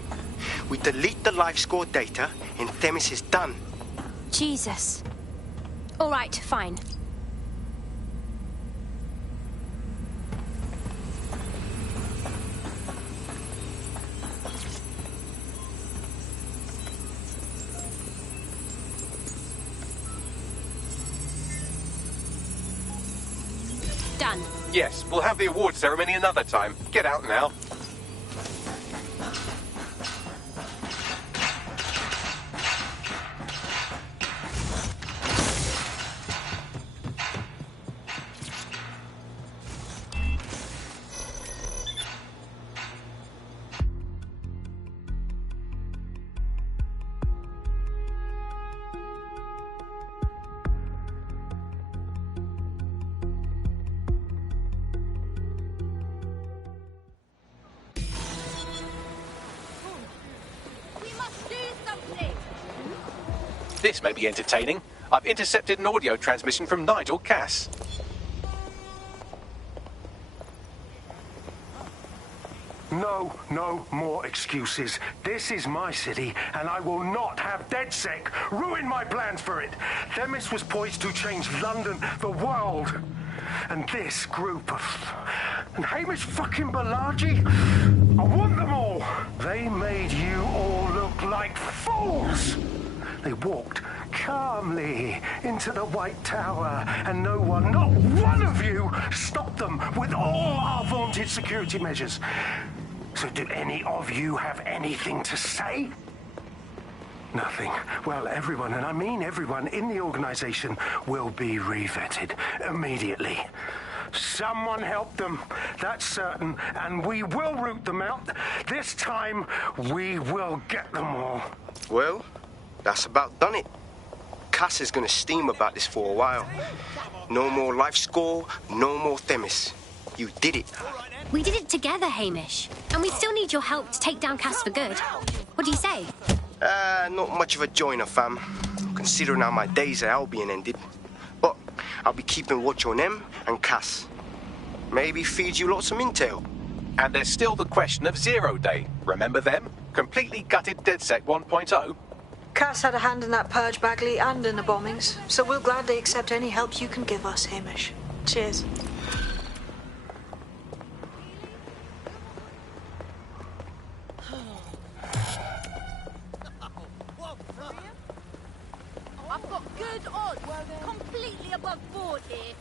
We delete the LifeScore data and Themis is done. Jesus. All right, fine. Done. Yes, we'll have the award ceremony another time. Get out now. This may be entertaining. I've intercepted an audio transmission from Nigel Cass. No more excuses. This is my city, and I will not have DedSec ruin my plans for it. Themis was poised to change London, the world. And this group of... And Hamish fucking Balaji? I want them all. They made you all look like fools. They walked calmly into the White Tower, and no one, not one of you, stopped them with all our vaunted security measures. So do any of you have anything to say? Nothing. Well, everyone, and I mean everyone in the organization, will be revetted immediately. Someone help them, that's certain, and we will root them out. This time, we will get them all. Well, that's about done it. Cass is gonna steam about this for a while. No more life score, no more Themis. You did it. We did it together, Hamish. And we still need your help to take down Cass for good. What do you say? Not much of a joiner, fam. Considering how my days at Albion ended. But I'll be keeping watch on them and Cass. Maybe feed you lots of intel. And there's still the question of Zero Day. Remember them? Completely gutted DedSec 1.0. Cass had a hand in that purge, Bagley, and in the bombings. So we'll gladly accept any help you can give us, Hamish. Cheers. I've got good odds, completely above board here.